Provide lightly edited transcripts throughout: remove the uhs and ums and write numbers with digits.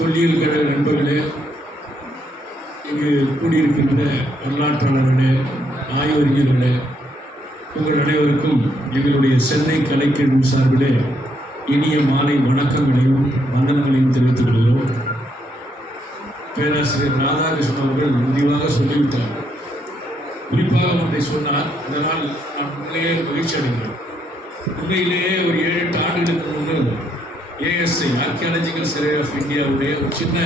தொல்லியல் கழக நண்பர்களே, இங்கு கூடியிருக்கின்ற வரலாற்றாளர்களே, ஆய்வறிஞர்களே, உங்கள் அனைவருக்கும் எங்களுடைய சென்னை கலைக்கழகம் சார்பிலே இனிய மாலை வணக்கங்களையும் வந்தனங்களையும் தெரிவித்துக் கொள்கிறோம். பேராசிரியர் ராதாகிருஷ்ணன் அவர்கள் முடிவாக சொல்லிவிட்டார். குறிப்பாக ஒன்றை சொன்னார். அதனால் நான் உண்மையிலேயே மகிழ்ச்சி அடைகிறேன். உண்மையிலேயே ஒரு 7-8 ஆண்டுகளுக்கு முன்பு ஏஎஸ்ஐ ஆர்கியாலஜிக்கல் சர்வே ஆஃப் இந்தியாவுடைய ஒரு சின்ன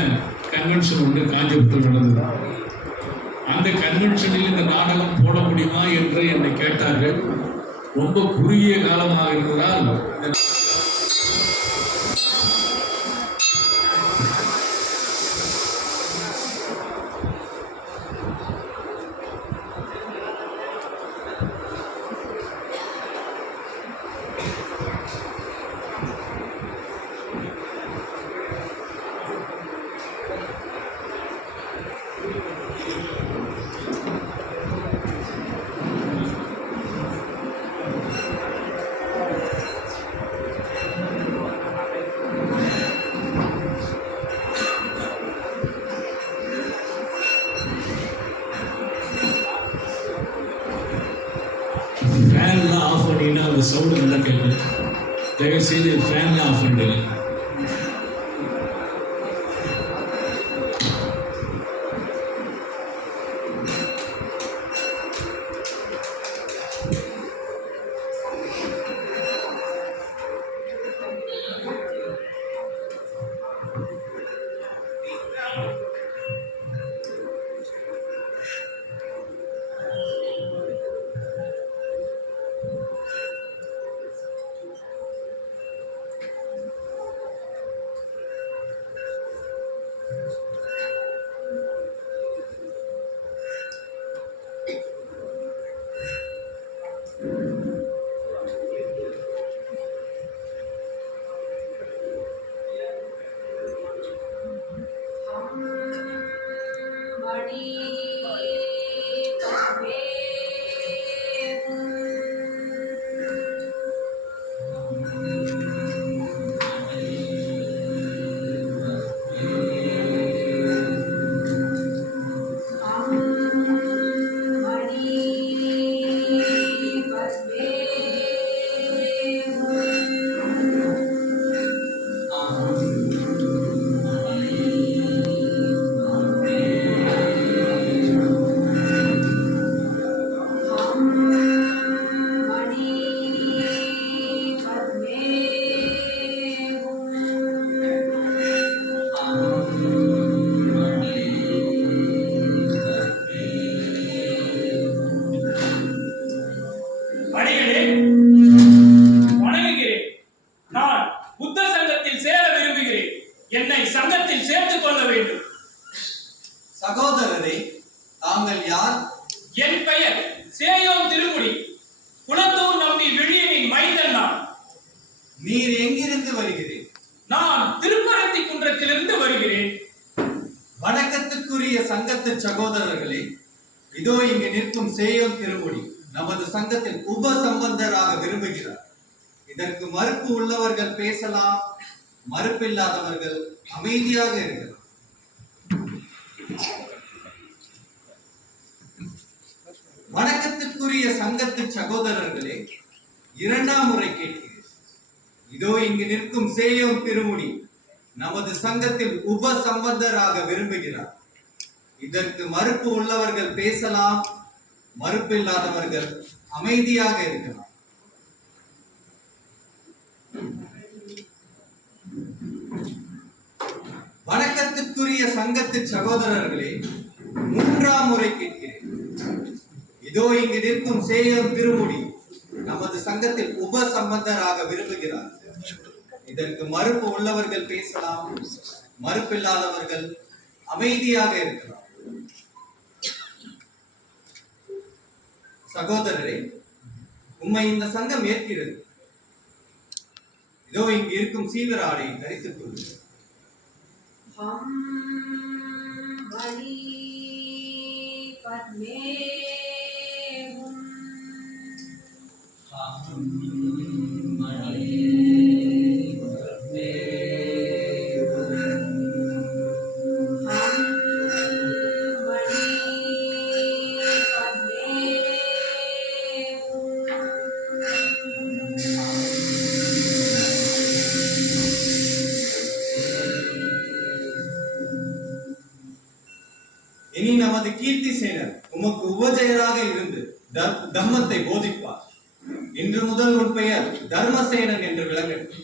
கன்வென்ஷன் ஒன்று காஞ்சிபுரத்தில் நடந்தது. அந்த கன்வென்ஷனில் இந்த நாடகம் போட முடியுமா என்று என்னை கேட்டார்கள். ரொம்ப குறுகிய காலமாக இருந்ததால் ஃபேன்லாம் ஆஃப் பண்ணிங்கன்னா அந்த சவுண்டு நல்லா கேட்கும். தயவுசெய்து ஃபேன்லாம் ஆஃப் பண்ணிடுங்க. என்னை சங்கத்தில் சேர்த்துக் கொள்ள வேண்டும். சகோதரரே, தாங்கள் யார்? என் பெயர் சேயோன் திருமுடி, குளத்தூர் நம்பி விழியனின் மைந்தன் நான். நீர் எங்கிருந்து வருகிறேன்? நான் திருப்பரத்தி குன்றத்திலிருந்து வருகிறேன். வணக்கத்துக்குரிய சங்கத்து சகோதரர்களே, இதோ இங்கு நிற்கும் சேயோன் திருமுடி நமது சங்கத்தில் உபசம்பந்தராக விரும்புகிறார். இதற்கு மறுப்பு உள்ளவர்கள் பேசலாம், மறுப்பில்லாதவர்கள் அமைதியாக இருக்கலாம். வணக்கத்துக்குரிய சங்கத்து சகோதரர்களே, 2ஆம் முறை கேட்கிறேன். இதோ இங்கு நிற்கும் சேயோன் திருமுடி நமது சங்கத்தில் உபசம்பந்தராக விரும்புகிறார். இதற்கு மறுப்பு உள்ளவர்கள் பேசலாம், மறுப்பில்லாதவர்கள் அமைதியாக இருக்கலாம். வணக்கத்துக்குரிய சங்கத்து சகோதரர்களே, 3ஆம் முறை கேட்கிறேன். இதோ இங்கு நிற்கும் சேயோன் திருமுடி நமது சங்கத்தில் உபசம்பந்தராக விரும்புகிறார். இதற்கு மறுப்பு உள்ளவர்கள் பேசலாம், மறுப்பில்லாதவர்கள் அமைதியாக இருக்கலாம். சகோதரரே, உம்மை இந்த சங்கம் ஏற்கிறது. இதோ இங்கு இருக்கும் சீவிர ஆடையை தரித்துக் கொள்ளுங்கள். நமது கீர்த்தி சேனர் உமக்கு உபஜெயராக இருந்து தம்மத்தை போதிப்பார். இன்று முதல் உன் பெயர் தர்மசேனன் என்று விளங்கட்டும்.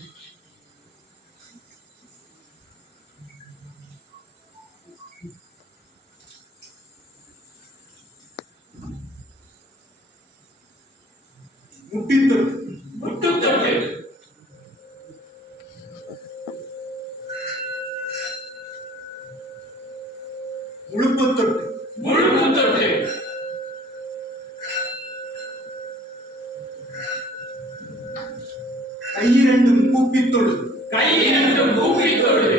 முட்டித்தொட்டு முட்டுத்தொட்டு முழுப்பத்தொட்டு முழுமுத்தொட்டு கையிரண்டும் கூப்பித் தொழுது கை இரண்டும் கூப்பித் தொழுது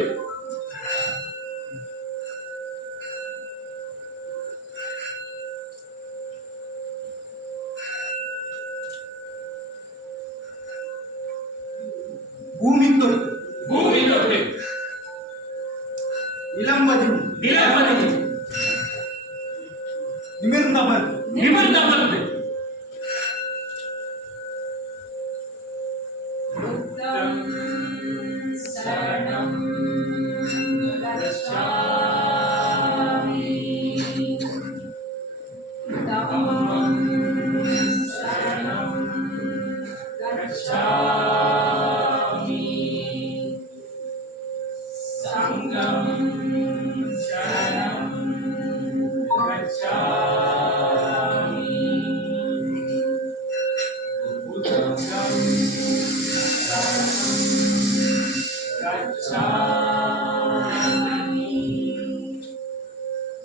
பூமி தொட்டு பூமி தொட்டு இளம்பதி நிலப்பதி நிமிர்ந்தவர் நிமிர்ந்தமர்ந்து சரணம் தம்மம் சரணம் கச்சாமி சங்கம் சரணம் கச்சாமி புத்தகம் சரணம் கச்சாமி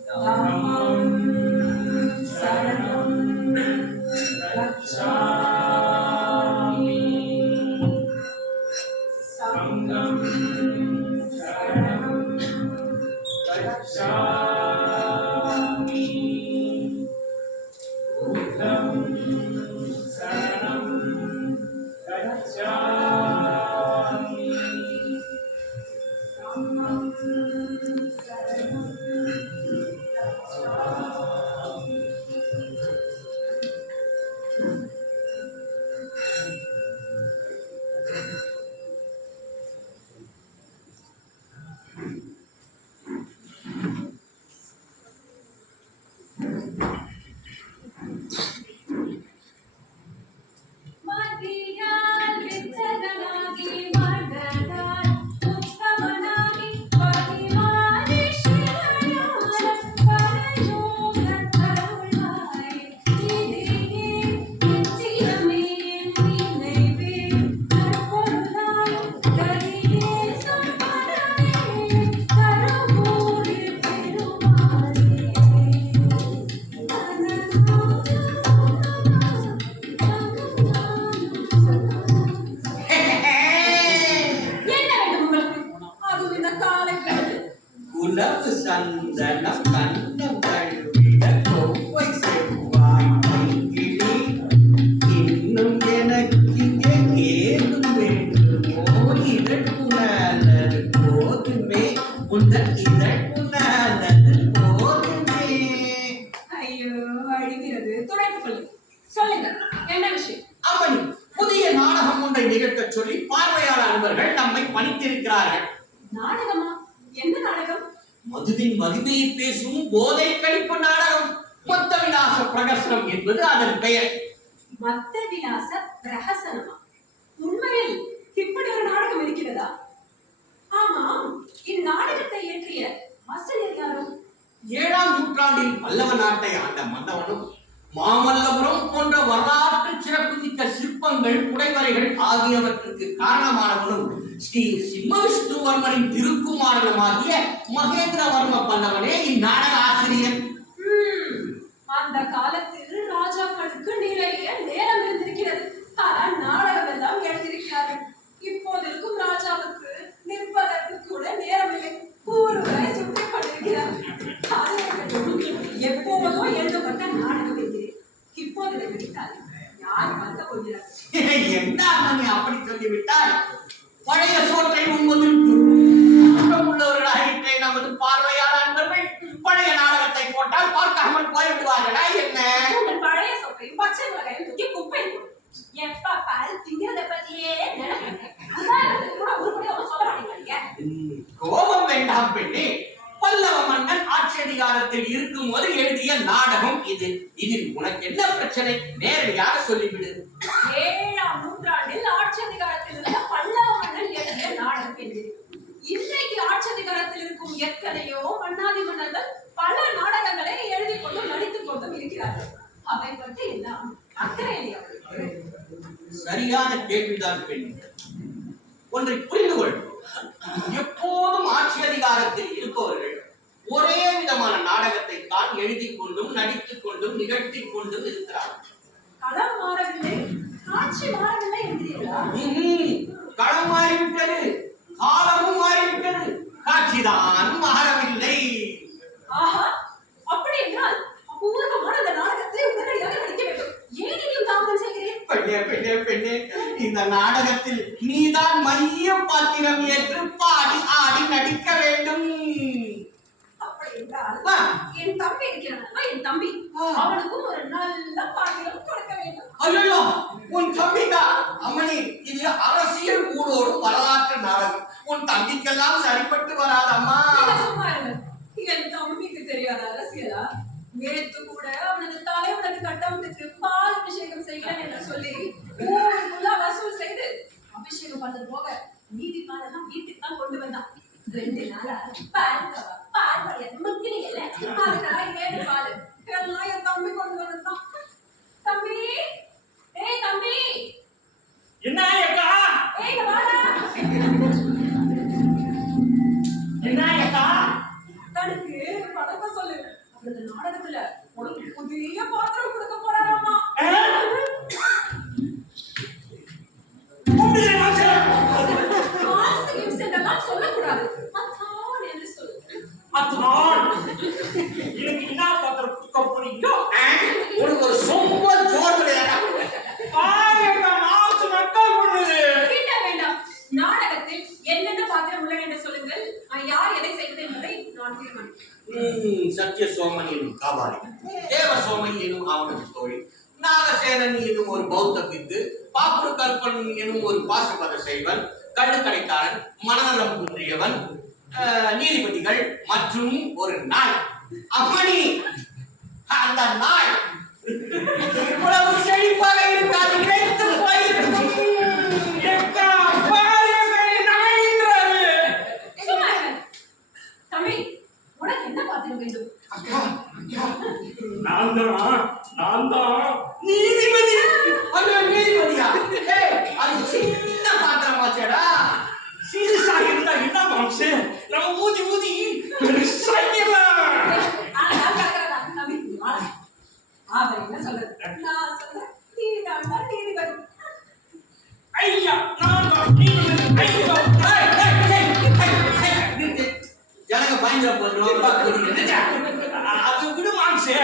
தம்மம் சரணம் கச்சாமி சங்கம் சரணம் கச்சாமி புத்தம் சரணம் கச்சாமி தம்மம் சரணம் கச்சாமி மதியால் வித்தகனாகி வாழ்ந்ததால் உத்தமனாகி பதிமாறி சிவஞானம் பரயோகத் தருள்வாய். இதையே நித்தியமே நினைவே நற்பொருளாய் கதியே சம்பரமே கருவூரில் பெருமாளே. என்ன வேண்டும் உங்களுக்கு? அதுவும் இந்த காலை பொழுது. குலவு சந்தனம் கண்ணம் கழுவிட கொவ்வை செவ்வாய் மைகிளி. இன்னும் எனக்கு இங்கே ஏதும் வேண்டுமோ? இதழ்புணர்ந்தது போதுமே, உந்தன் இதழ்புணர்ந்தது போதுமே. ஐயோ அழிகிறது. துடைத்துக் கொள்ளுங்கள். சொல்லுங்கள், என்ன விஷயம்? அம்மணி, புதிய நாடகம் ஒன்றை நிகழ்த்தச் சொல்லி பார்வையாளர் அன்பர்கள் நம்மை பணித்திருக்கிறார்கள். நாடகமா? என்ன நாடகம்? மதுவின் மகிமையை பேசும் போதை கழிப்பு நாடகம். மொத்த விலாச பிரகசனம் என்பது அதன் பெயர். மத்த விலாச பிரஹசனமா? உண்மையில் இப்படி ஒரு நாடகம் இருக்கிறதா? ஆமாம், இந்நாடகத்தை இயற்றிய ஆசிரியர் யாரும்? 7ஆம் நூற்றாண்டில் பல்லவ நாட்டை ஆண்ட மன்னவனும் மாமல்லபுரம் போன்ற வரலாற்று சிறப்புமிக்க சிற்பங்கள் குடைவரைகள் ஆகியவற்றுக்கு காரணமானவனும் ஸ்ரீ சிம்மவிஷ்ணுவர்மனின் திருக்குமாரனுமாகிய மகேந்திரவர்ம பல்லவனே இந்நாடக ஆசிரியர். அந்த காலத்தில் ராஜாக்களுக்கு நிறைய நேரம் இருந்திருக்கிறது. ஆனால் நாடகம் எல்லாம் எழுதியிருக்கிறார்கள். இப்போது இருக்கும் ராஜாவுக்கு நிற்பதற்கு கூட நேரம் இல்லை. ஊருவரை சுற்றிக் கொண்டிருக்கிறார். எப்போதோ எழுதப்பட்ட நாடகம் என்கிறேன். இப்போது விட்டால் யார் வந்த போகிறார்? என்ன அம்மணி அப்படி சொல்லிவிட்டால், பழைய சோற்றை உண்பதில் உள்ளவர்களாகிட்டே நமது பார்வையாளர் அன்பர்கள் பழைய நாடகத்தை போட்டால் பார்க்காமல் போய்விடுவார்களா என்ன? உங்கள் பழைய சொற்றையும் பச்சை மிளகாயும் தூக்கி குப்பையில் போடு. எப்ப பாரு திங்கிறத பத்தியே நினைக்கிறேன். கூட உருப்படியா சொல்ல மாட்டேங்கிறீங்க. கோபம் வேண்டாம் பெண்ணே. பல்லவ மன்னன் ஆட்சி அதிகாரத்தில் இருக்கும் போது எழுதிய நாடகம் இது. இதில் உனக்கு என்ன பிரச்சனை? நேரடியாக சொல்லிவிடு. 7ஆம் நூற்றாண்டில் ஆட்சி அதிகாரத்தில் இருந்த பல்லவ மன்னன் எழுதிய நாடகம் இது. இன்றைக்கு ஆட்சி அதிகாரத்தில் இருக்கும் எத்தனையோ மன்னாதி மன்னர்கள் பல நாடகங்களை எழுதி கொண்டும் நடித்துக் கொண்டும் இருக்கிறார்கள். அவை பற்றி எல்லாம் அக்கறை இல்லையா? சரியான கேள்விதான் பெண். ஒன்றை புரிந்து கொள். எப்போதும் ஆட்சி அதிகாரத்தில் இருப்பவர்கள் ஒரே விதமான நாடகத்தை தான் எழுதி கொண்டும் நடித்துக் கொண்டும் நிகழ்த்தி கொண்டும் இருக்கிறார்கள். களம் மாறவில்லை, ஆட்சி மாறவில்லை என்கிறீர்களா? களம் மாறிவிட்டது, காலமும் மாறிவிட்டது, காட்சிதான் மாறவில்லை. ஆஹா, அப்படி என்றால் அபூர்வமான அந்த நாடகத்தை உடனடியாக நடிக்க வேண்டும். ஏன் நீயும் தாமதம் செய்கிறேன்? பெண்ணே பெண்ணே பெண்ணே, இந்த நாடகத்தில் நீதான் மைய பாத்திரம் ஏற்று பாடி ஆடி நடிக்க வேண்டும். அப்படி என்றால் என் தம்பி இருக்கிறான், என் தம்பி, அவனுக்கும் ஒரு நல்ல பாத்திரம் கொடுக்க வேண்டும். ஐயோ, உன் தம்பிக்கா? அம்மணி, இது அரசியல் ஊரோடு வரலாற்று நாடகம். உன் தம்பிக்கெல்லாம் சரிப்பட்டு வராதம்மா. சும்மா இருங்க. என் தம்பிக்கு தெரியாத அரசியலா? நேற்று கூட அவனது தலைவனது கட்டமத்துக்கு பால் அபிஷேகம் செய்கிறேன் என்று சொல்லி ஊருக்குள்ள வசூல் செய்து அபிஷேகம் பண்ணது போக நீதி பாலெல்லாம் வீட்டுக்கு தான் கொண்டு வந்தான். 2 நாளா பால் முக்கினியல்ல அதுக்கெல்லாம் ஏழு பால் எல்லாம் என் தம்பி கொண்டு வந்தான். தம்பி, ஏய் தம்பி, என்ன அக்கா? ஏய் வாடா. என்ன அக்கா? தனக்கு வணக்கம் சொல்லு. அந்த நாடகத்துல உனக்கு புதிய பாத்திரம் கொடுக்க போறாராமா. சொல்லக்கூடாது, அத்தான் என்று சொல்லு. அத்தான், எனக்கு என்ன பாத்திரம் கொடுக்க போறீங்களோ? உனக்கு ஒரு சொம்ப சோறு வேண்டாம். நாடகத்தில் என்னென்ன பாத்திரம் உள்ளன என்று சொல்லுங்கள். யார் எதை செய்வது என்பதை நான் தீர்மானிக்கிறேன். சத்திய சோமன் எனும் காபாலி, தேவ சோமன் எனும் அவனது தோழி, நாகசேனன் எனும் ஒரு பௌத்த பித்து, பாப்பு கற்பன் எனும் ஒரு பாசுபத செய்வன், கள்ளுக்கடைக்காரன், மனநலம் குன்றியவன், நீதிபதிகள் மற்றும் ஒரு நாய். அம்மணி, அந்த நாய் இவ்வளவு செழிப்பாக இருக்காது, கிடைத்து போயிருக்கும். தம்பி, உனக்கு என்ன பாத்திரம் வேண்டும்? நான் தான் நீதிபதி. நீதிபதியா? அது சின்ன பாத்திரமாச்சேடா. சீரியஸா இருந்தா என்ன மாம்சே? நம்ம ஊதி ஊதி பெருசாயிடலாம். தம்பி, அவர் என்ன சொல்றது? நான் சொல்றேன், நீதிபதி. ஐயா, நான் தான் நீதிபதி. ஐயா, ஜனங்க பயங்கர போடுறோம். அது விடு மாம்சே.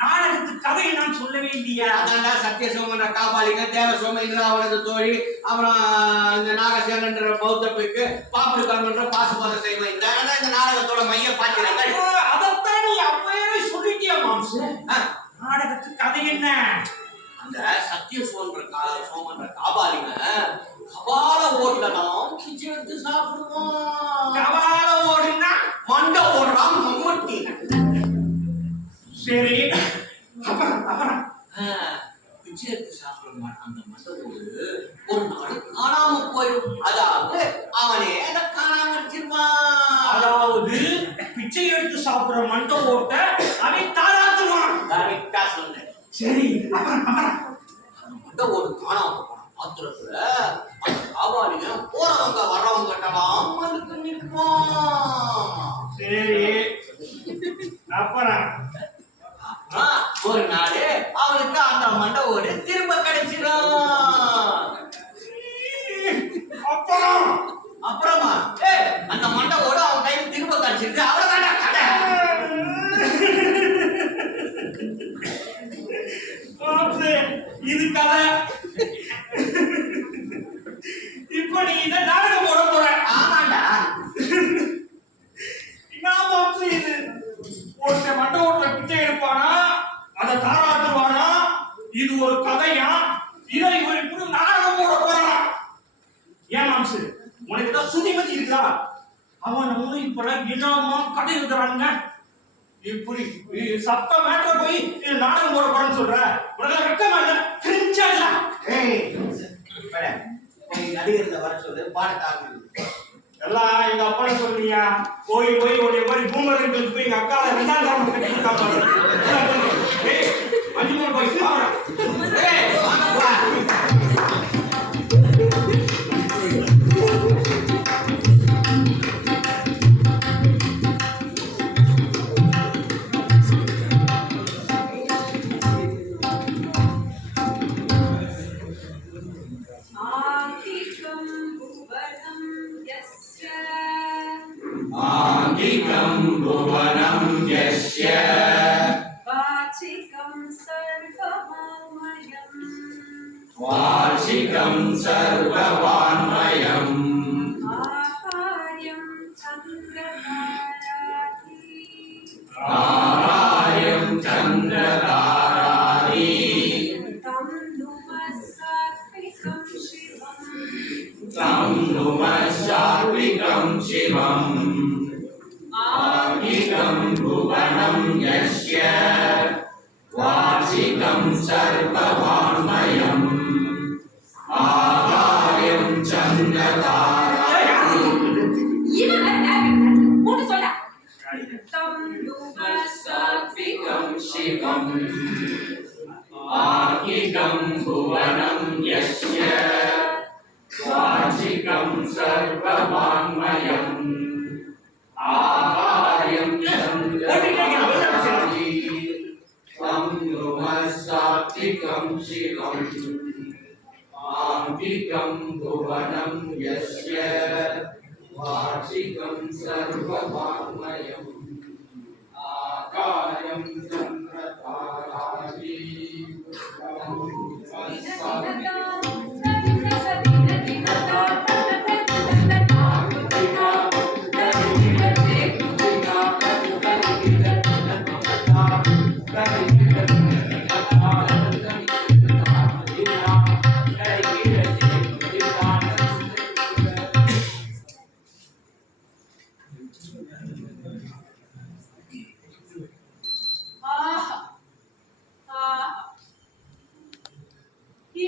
நாடகத்துக்கு கதையை நான் சொல்லவே இல்லையா? அதான் சத்திய சோமன்ற காபாலிங்க, தேவ சோமன்ற அவனது தோழி, அப்புறம் இந்த நாகசேனன்ற பௌத்த பிக்கு, பாப்பு கர்மன்ற பாசுபத செய்வன். இந்த நாடகத்தோட மைய பாத்திரங்கள். அதைத்தான் நீ அப்பவே சொல்லிட்டியா மாம்சே? நாடகத்துக்கு கதை என்ன? அந்த சத்திய சோமன்ற காபாலிங்க கபால ஓட்டலாம் கிச்சு எடுத்து சாப்பிடுவோம். கபால ஓடுனா மண்ட ஓடுறான் மம்மட்டி. சரி, அப்புறம் பிச்சை எடுத்து சாப்பிட அந்த மண்டவோடு ஒரு நாடு காணாம போயிடும். அதாவது அவனே அதை காணாம வச்சிருவான். அதாவது பிச்சை எடுத்து சாப்பிடுற மண்டை ஓட்ட அவன் தாராட்டுவான். கரெக்டா சொன்னேன். சரி, அப்புறம் மண்டவோடு காணாம போனான். ஆத்திரத்துல அந்த காவாலிங்க போறவங்க வர்றவங்கட்டெல்லாம் மனுக்கு நிற்பான். சரி, அப்புறம் ஒரு நாள் அவனுக்கு அந்த மண்டவோடு திரும்ப கிடைச்சிடும். அப்புறமா அந்த மண்டவோடு அவன் கையில் திரும்ப கிடைச்சிருக்கு. அவ்வளவுதான் கதை. இது கதை. அவன் நம்ம இப்பெல்லாம் இனாமா கடை இருக்கிறாங்க. இப்படி சத்த மேட்ல போய் நாடகம் போட போறேன்னு சொல்ற, உடனே வெக்கமா இல்ல? கிரிஞ்சா இல்ல? நடிகர்ல வர சொல்லு, பாடத்தாங்க எல்லாம் எங்க அப்பா சொல்லியா, போய் உடைய மாதிரி பூமர்களுக்கு போய் எங்க அக்காவை 2ஆம் தரம் கட்டிட்டு காப்பாரு. 5 மூணு போய் भुवनं यस्य वाचिकं सर्ववाङ्मयम् आहार्यं चन्द्रतारादि तं नुमः सात्विकं शिवम् आर्गिकं भुवनं यस्य वाचिकं सर्ववाङ्मयम् आहार्यं चन्द्रतारादि सात्विकं शिवम् आर्गिकं भुवनं यस्य वाचिकं सर्ववाङ्मयम् आहार्यं चन्द्रतारादि तं नुमः सात्विकं शिवम् आर्गिकं भुवनं यस्य वाचिकं सर्ववाङ्मयम् आहार्यं चन्द्रतारादि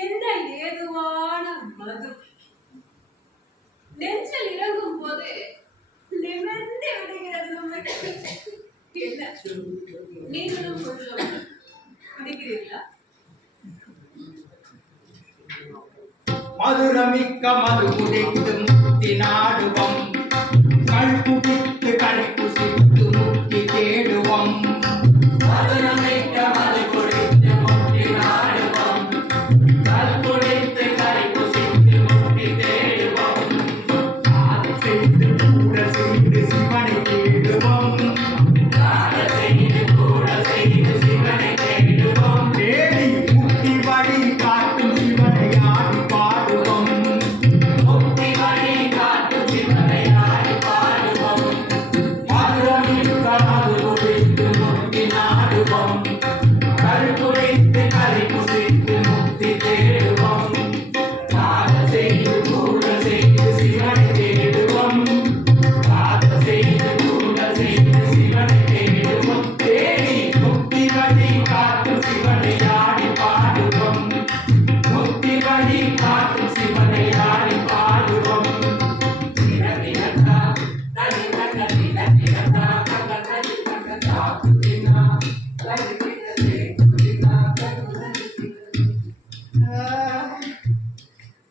என்ன ஏதுவான மது நெஞ்சில் இறங்கும் போது நிமிர்ந்து விடுகிறது நமக்கு. என்ன நீங்களும் கொஞ்சம் குடிக்கிறீர்களா? மதுரமிக்க மது குடித்து முக்தி நாடுவோம், கள் குடித்து களி குசித்து முக்தி தேடுவோம். மதுரமிக்க மது குடித்து முக்தி நாடுவோம், கள் குடித்து களி குசித்து முக்தி தேடுவோம். காது செய்து கூட செய்து சிவனை தேடுவோம், காது செய்து கூட செய்து சிவனை தேடுவோம். தேடி முக்தி வழி காட்டும் சிவனை ஆடி பாடுவோம், முக்தி வழி காட்டும் சிவனை ஆடி பாடுவோம். மதுரமிக்க மது குடித்து முக்தி நாடுவோம், கள் குடித்து களி குசித்து முக்தி தேடுவோம். காது செய்து கூட செய்து சிவனை தேடுவோம், காது செய்து கூட செய்து சிவனை தேடுவோம். தேடி முக்தி வழி காட்டும் சிவனை ஆடி பாடுவோம், முக்தி வழி காட்டும் சிவனை ஆடி பாடுவோம். தினதினதா தனிதக தினதினதா தகதனிதகதா தினா லலிததே தினா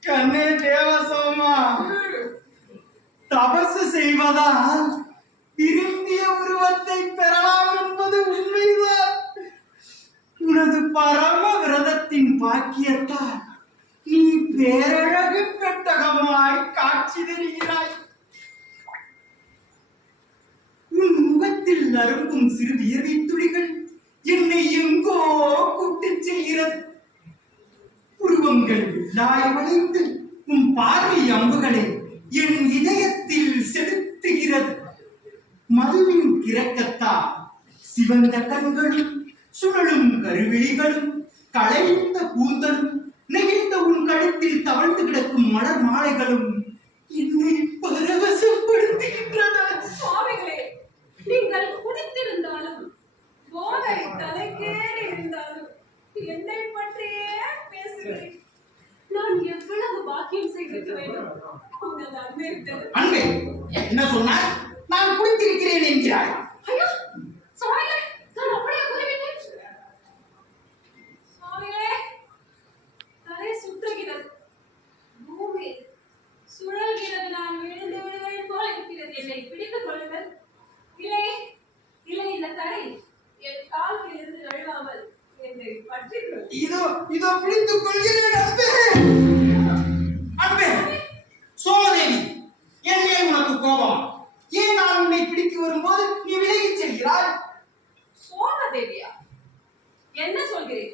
கண்ணே தேவசோமா, தபசு செய்வதால் விரும்பிய உருவத்தை பெறலாம் என்பது உண்மைதான். உனது பரம விரதத்தின் பாக்கியத்தால் நீ பேரழகு பெட்டகமாய் காட்சி தருகிறாய். உன் முகத்தில் நறுங்கும் சிறு வியர்வை துளிகள் என்னை எங்கோ கூட்டிச் செல்கிறது. உருவங்கள் வில்லாய் வளைந்து உன் பார்வை அம்புகளை என் இதயத்தில் செலுத்துகிறது. மதுவின் கிறக்கத்தால் சிவந்த கண்களும் சுழலும் கருவிழிகளும் களைந்த கூந்தலும் நெகிழ்ந்த உன் கழுத்தில் தவழ்ந்து கிடக்கும் மலர் மாலைகளும் என்னை பரவசப்படுத்துகின்றன. என்ன சொன்னார்? நான் குடித்திருக்கிறேன் என்கிறாய். ஐயோ சுவாமிகளே, நான் அப்படியே கூறிவிட்டேன். சுவாமிகளே, தலை சுற்றுகிறது, பூமி சுழல்கிறது, நான் விழுந்து விடுவேன் போல இருக்கிறது. என்னை பிடித்துக் கொள்ளுங்கள். இல்லை இல்லை, இந்த கரை என் கால்களிலிருந்து நழுவாமல் என்னை பற்றிக் கொள். இதோ இதோ பிடித்துக் கொள்கிறேன். அன்பே அன்பே, சோமதேவி, என் மேல் உனக்கு கோபம்? ஏன் நான் உன்னை பிடித்து வரும்போது நீ விலகிச் செல்கிறாய்? சோமதேவியா? என்ன சொல்கிறேன்?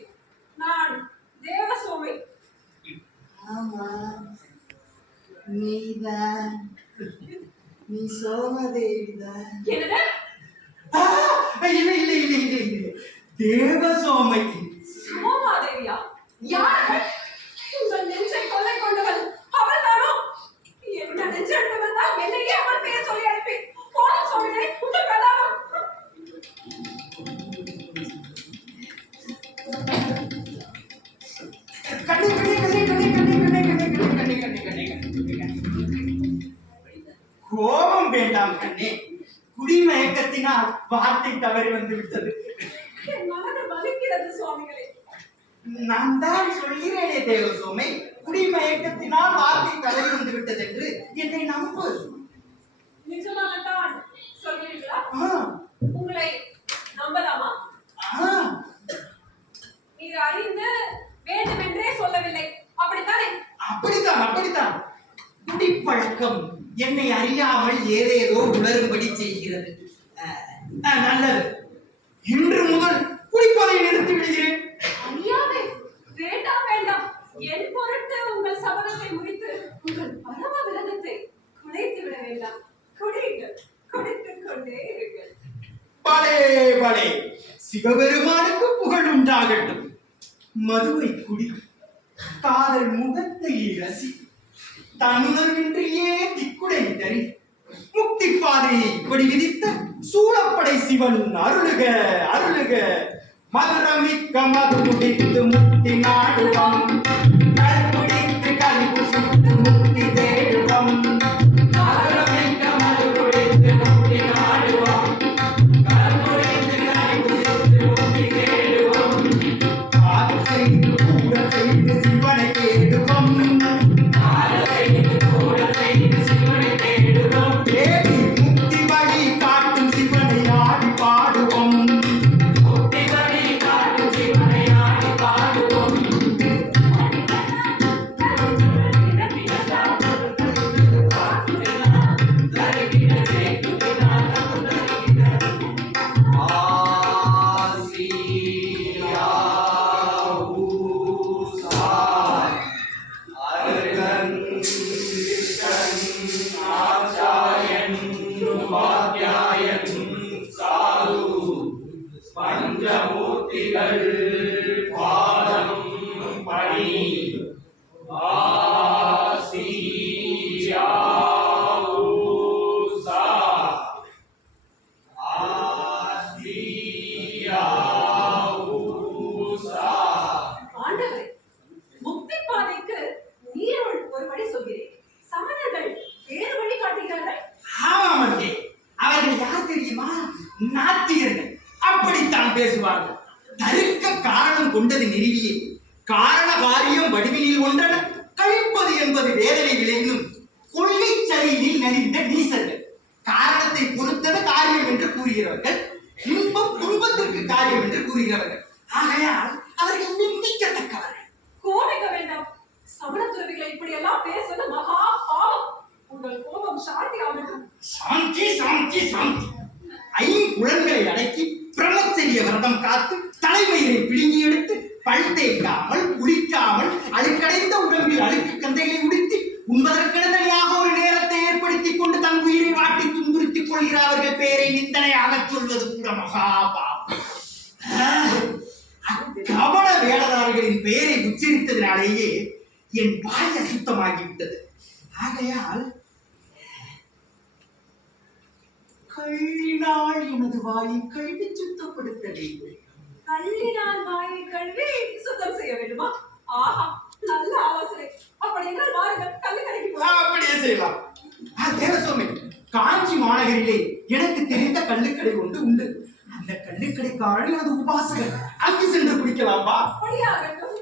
நான் தேவசோமை. ஆமா, நீதான். நீ சோமதேவிதான். என்னது? இல்லை இல்லை இல்லை இல்லை இல்லை, தேவசோமை. சோமாதேவியா? யார்? உங்கள் நெஞ்சை கொள்ளை கொண்டவள் அவள்தானோ? என்ன நெஞ்செடுத்தவள் தான் என்னையே அவள் பெயர் சொல்லி அனுப்பி போதும் சோமிகளே, உங்கள் பிரதானம். கண்ணே கண்ணே கண்ணே கண்ணே கண்ணே கண்ணே கண்ணே கண்ணே கண்ணே கோபம் வேண்டாம் கண்ணே, குடிமயக்கத்தினால் வார்த்தை தவறி வந்து விட்டது. என் மனது வலிக்கிறது சுவாமிகளே. நான் தான் சொல்கிறேனே தேவசோமை, குடிமயக்கத்தினால் வார்த்தை தவறி வந்து விட்டது என்று. என்னை நம்பு. நிஜமாகத்தான் சொல்கிறீர்களா? ஆ, உங்களை நம்பலாமா? ஆ, நீர் அறிந்து வேண்டுமென்றே சொல்லவில்லை, அப்படித்தானே? அப்படித்தான் அப்படித்தான். குடிப்பழக்கம் என்னை அறியாமல் ஏதேதோ உணரும்படி செய்கிறது. நல்லது, இன்று முதல் குடிப்பதை நிறுத்தி விடுகிறேன். அறியாதே, வேண்டாம் வேண்டாம். என் பொருட்டு உங்கள் சபதத்தை முடித்து உங்கள் பரம விரதத்தை குறைத்து விட வேண்டாம். குடியுங்கள், குடித்துக் கொண்டே இருங்கள். பலே பலே, சிவபெருமானுக்கு புகழ் உண்டாகட்டும். மதுவை குடி, காதல் முகத்தை ரசி, தன்னுணர்வின்றியே திக்குடை தரி, முக்தி பாதையை இப்படி விதித்த சூழப்படை சிவன் அருளுக அருளுக. மதுரமிக்க மது முடித்து முக்தி நாடுவம், கல் முடித்து கல்பு சுட்டு முக்தி தேடுவம். மதுரமிக்க மது முடித்து முக்தி நாடுவம், கல் முடித்து கல்பு சுட்டு முக்தி தேடுவம். காது செய்து கூட செய்து சிவனை தேடுவம், காது செய்து கூட செய்து சிவனை தேடுவம். தேடி முக்தி வழி காட்டும் சிவனை ஆடி பாடுவோம், முக்தி வழி காட்டும் சிவனை ஆடி பாடுவோம். பஞ்சமூர்த்திகள் பாதம் பணி ஆசியா ஊசா, ஆசியா ஊசா. ஆண்டவரே, முக்தி பாதைக்கு நீருள் ஒரு வழி சொல்கிறேன், சமணர்கள் வேறு வழி காட்டுகிறார்கள். ஆமாம் அங்கே, அவர்கள் யார் தெரியுமா? நாத்திகர்கள். அப்படித்தான் பேசுவார்கள். தருக்க காரணம் கொண்டது நிறுவியே, காரண காரியம் வடிவினில் ஒன்றன, கழிப்பது என்பது வேதனை விளைந்தும் கொள்கை சரியில் நலிந்த நீசர்கள். காரணத்தை பொறுத்தது காரியம் என்று கூறுகிறவர்கள், இன்பம் துன்பத்திற்கு காரியம் என்று கூறுகிறவர்கள். ஆகையால் அவர்கள் நிந்திக்கத்தக்கவர்கள். கோபிக்க வேண்டாம். சமண துறவிகளை இப்படியெல்லாம் பேசுவது மகா பாவம். உங்கள் கோபம் சாந்தி ஆகட்டும். சாந்தி சாந்தி சாந்தி. ஐம்புலன்களை அடக்கி பிரம்மச்சரிய விரதம் காத்து தலைமயிரை பிடுங்கி எடுத்து பல் தேய்க்காமல் குளிக்காமல் அழுக்கடைந்த உடம்பில் அழுக்கு கந்தைகளை உடுத்தி உண்பதற்கென ஒரு நேரத்தை ஏற்படுத்திக் கொண்டு தன் உயிரை வாட்டி துன்புறுத்திக் கொள்கிற அவர்கள் பெயரை நிந்தனையாக சொல்வது கூட மகாபாபம். கபட வேடதாரிகளின் பெயரை உச்சரித்ததினாலேயே என் வாய் அசுத்தமாகிவிட்டது. ஆகையால் கள்ளினால் எனது வாயை கழுவி சுத்தப்படுத்த வேண்டும். கள்ளினால் வாயை கழுவி சுத்தம் செய்ய வேண்டுமா? ஆஹா, நல்ல ஆலோசனை. அப்படி என்றால் வாருங்கள், கல்லு கடைக்கு போகலாம். அப்படியே செய்யலாம். தேவசோமி, காஞ்சி மாநகரிலே எனக்கு தெரிந்த கள்ளுக்கடை ஒன்று உண்டு. அந்த கள்ளுக்கடைக்காரன் எனது உபாசகர். அங்கு சென்று குடிக்கலாம்பா. அப்படியாகட்டும்.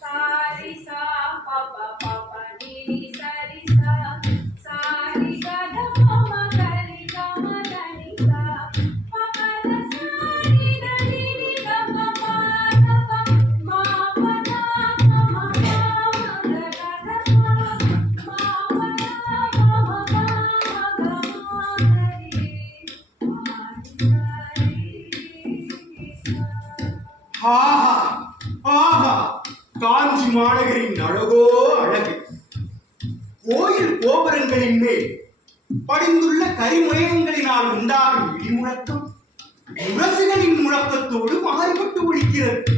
சாரி சா பாப்பா பாப்பா நீ சரி சா சாரி கத மம கரி கம கரி சா பாப்பா சாரி நதி நி கம பாப்பா மாமா மாமா மாமா கத மாமா மாமா கரி ஆஹா ஆஹா, காஞ்சி மாநகரின் அழகோ அழகு. கோயில் கோபுரங்களின் மேல் படிந்துள்ள கரிமுயங்களினால் உண்டாகும் இடிமுழக்கம் முரசுகளின் முழக்கத்தோடு மாறுபட்டு ஒலிக்கிறது.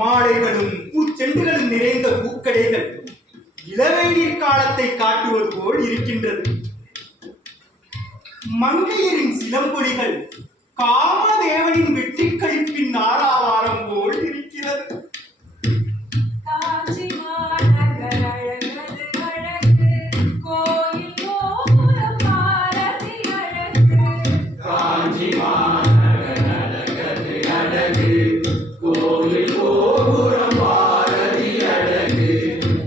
மாலைகளும் பூச்செண்டுகளும் நிறைந்த பூக்கடைகள் இளவேநீர் காலத்தை காட்டுவது போல் இருக்கின்றது. மங்கையரின் சிலம்பொலிகள் காமதேவனின் வெற்றி கழிப்பின் ஆறாவாரம் போல் இருக்கிறது. காஞ்சி மாநகர் அழகது அழகு கோயில் கோபுரம் பாரதி அழகு. காஞ்சி மாநகர் அழகது அழகு கோயில் கோபுரம் பாரதி அழகு.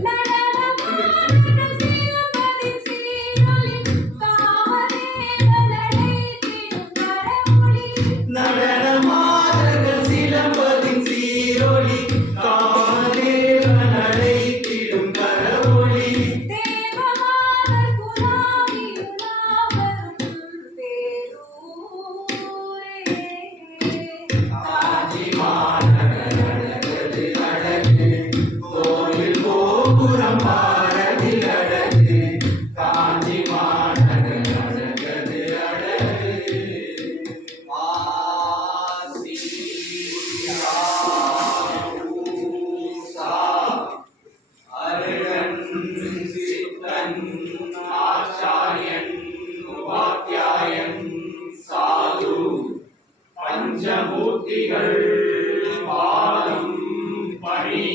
நடனமானது சிலம்பதின் சீரொலி காமதேவன் அழைத்திடும் கரவொலி. நடனமாதர்கள் சிலம்பதின் சீரொலி காமதேவன் அழைத்திடும் கரவொலி. தேவமாதர் குலாவி உலாவரும் பேரூரே. காஞ்சி மாநகர் அழகது அழகு கோயில் கோபுரம் பாரதி அழகு. காஞ்சி மாநகர் அழகது அழகு. அருகன் சித்தன் ஆச்சாரியன் உபாத்தியாயன் சாது பஞ்சமூர்த்திகள் பாதம் பணி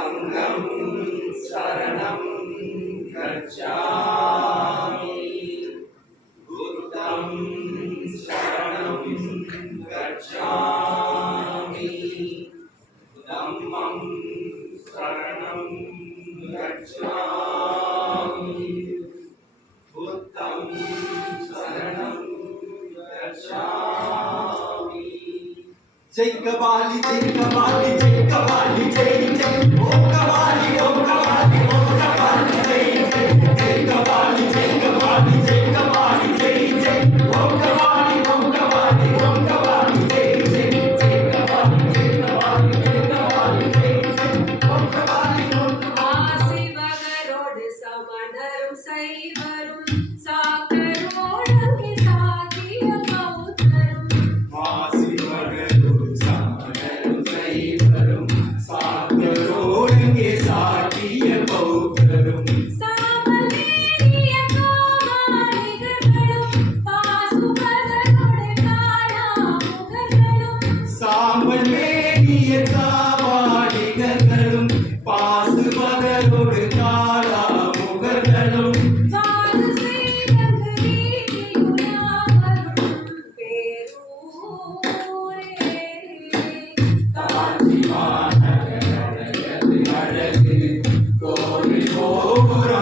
சரணம் கச்சாமி புத்தம் சரணம் கச்சாமி தம்மம் சரணம் கச்சாமி புத்தம் சரணம் கச்சாமி. ஜெய் கபாலி ஜெய் கபாலி ஜெய் கபாலி ஜெய் ஜெய் ஓம் கபாலி ஓம் கபாலி ஓம் கபாலி ஜெய் ஜெய் ஜெய் கபாலி ஜெய் கபாலி ஜெய் கபாலி ஜெய் ஜெய் ஓம் கபாலி ஓம் கபாலி ஓம் கபாலி ஜெய் ஜெய் ஜெய் கபாலி ஜெய் கபாலி ஜெய் கபாலி ஜெய் ஜெய் ஓம் கபாலி ஓம் ஆசிவகரோடு சமணரும் சைவரும் சாக்கரோடு சாகிய பௌத்தரும். மாசிவகரோடு சமணரும் சைவரும் சாக்கரோடங்கே சாகிய பௌத்தரும். சாமவேதிய காமாளிகர்களும் பாசுபதரோடு காளாமுகர்களும். சாம்பல் வேணிய காவாளிகர்களும் பாசுபதரோடு காளாமுகர்களும். வாது செய்தங்கு வீதியுலாவரும் பேரூரே. காஞ்சி மாநகர் அழகது அழகு கோயில் கோபுரம்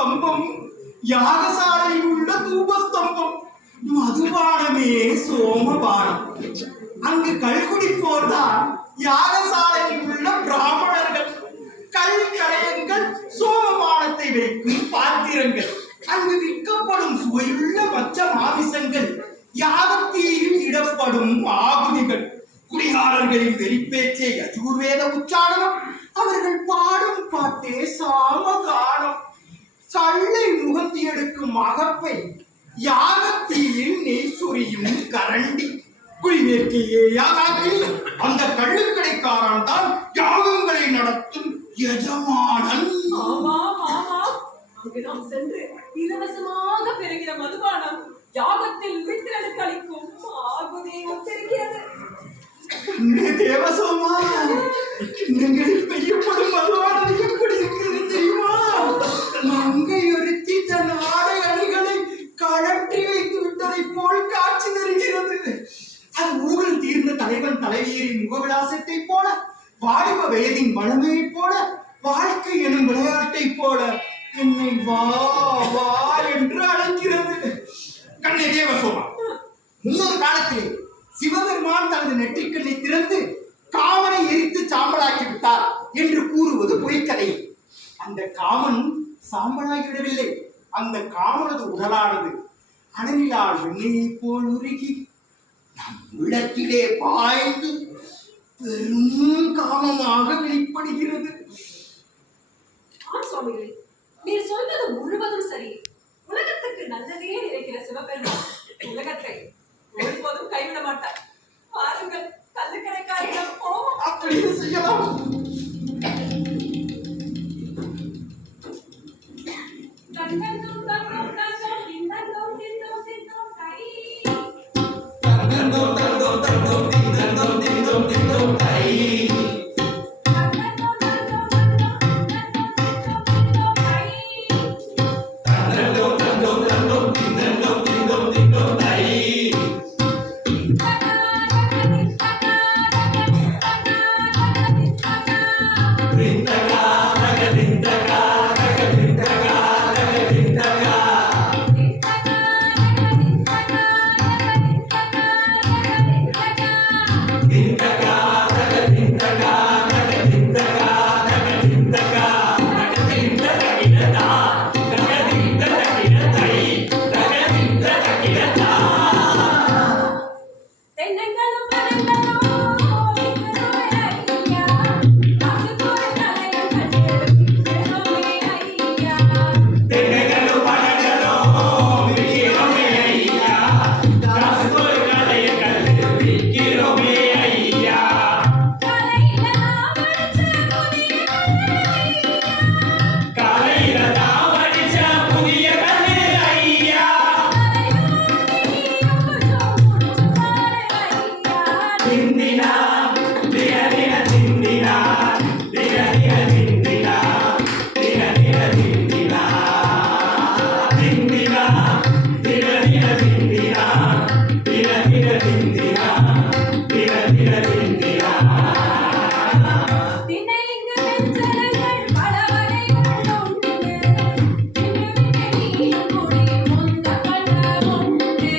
ஸ்தம்பம், யாகசாலையில் உள்ள தூபஸ்தம்பம், மதுபானமே சோமபானம். அங்கு கல்குடிப்போர்தான் யாகசாலையில் உள்ள பிராமணர்கள். கல்கலயங்கள் சோமபானத்தை வைக்கும் பாத்திரங்கள். அங்கு விற்கப்படும் சுவையுள்ள மச்ச மாமிசங்கள் யாகத்தீயில் இடப்படும் ஆகுதிகள். குடிகாரர்களின் வெறிப்பேச்சே யஜுர்வேத உச்சாரணம். அவர்கள் பாடும் பாட்டே சாமகானம். கல்லை முகத்தி எடுக்கும் அகப்பை யாகத்தீயில் நெய் சொரியும் கரண்டி. குடிவேற்கையே யாகாக்கி அந்த கள்ளுக்கடைக்காரன் தான் யாகங்களை நடத்தும் எஜமானன். ஆமா ஆமா, அங்கு நாம் சென்று இலவசமாக பெறுகிற மதுபானம் யாகத்தில் விருந்தினருக்கு அளிக்கும் ஆகுதியை ஒத்திருக்கிறது. தேவசோமா, கிண்ணங்களில் பெய்யப்படும் மதுவானது எப்படி இருக்கிறது தெரியுமா? மங்கை ஒருத்தி தன் ஆடை அணிகளை கழற்றி வைத்து விட்டதை போல் காட்சி தருகிறது. அது ஊரில் தீர்ந்த தலைவன் தலைவியரின் முகவிலாசத்தை போல, வாலிப வயதின் வளமையை போல, வாழ்க்கை எனும் விளையாட்டை போல என்னை வா வா என்று அழைக்கிறது. கண்ணே தேவசோமா, முன்னொரு காலத்திலே சிவபெருமான் தனது நெற்றிக்கண்ணை திறந்து காமனை எரித்து சாம்பலாக்கி விட்டார் என்று கூறுவது பொய்க்கதை. அந்த காமன் சாம்பலாகிவிடவில்லை. அந்த காமனது உடலானது அனலிலால் வெண்ணையை போல் உருகி நம் உள்ளத்திலே பாய்ந்து பெரும் காமமாக வெளிப்படுகிறது. ஆம் சுவாமிகளே, நீர் சொன்னது முழுவதும் சரி. உலகத்துக்கு நல்லதே நினைக்கிற சிவபெருமான் உலகத்தை ஒருபோதும் கைவிட மாட்டார். பாருங்கள், கல்லுக்கடைக்காரிடம் போவோம். அப்படியே செய்யலாம். தங்கந்தோம் தங்கந்தோம் தங்கந்தோம் திந்தந்தோம் திந்தோம் திந்தோம் கை. தங்கந்தோம் தங்கந்தோம் தங்கந்தோம் திந்தந்தோம் திந்தோம் திந்தோம் கை. தங்கந்தோம் தங்கந்தோம் தங்கந்தோம் திந்தோம் கை. தங்கந்தோம் தங்கந்தோம் தங்கந்தோம் திந்தந்தோம் திந்தோம் திந்தோம் கை. திந்தகா தக திந்தகா தக திந்தகா தக திந்தகா. திந்தகா தக திந்தகா தக திந்தகா தக திந்தகா. தக திந்தகா கிடதா தக திந்தகா கிடதை தக திந்தகா கிடதா. தென்னங்களும் பழங்களும் ஐயா, காசு போல தலையம் கண்டு ஐயா. தென்னங்களும் பழங்களும் விக்கிறோமே ஐயா, காசு போய் கலையை கண்டு விக்கிறோமே ஐயா. தலையில நான் வடிச்ச புதிய காலையில தான் வடிச்ச புதிய கல்லு ஐயா. திந்தினா தின தின திந்தினா தின தின திந்தினா தின தின திந்தினா திந்தினா தின தின திந்தினா தின தின திந்தினா தின தின திந்தினா. தினையிங்கு வெஞ்சனங்கள் பலவகை உண்டு. தின்னுவிட்டு குடி முந்த கண்ட உண்டு.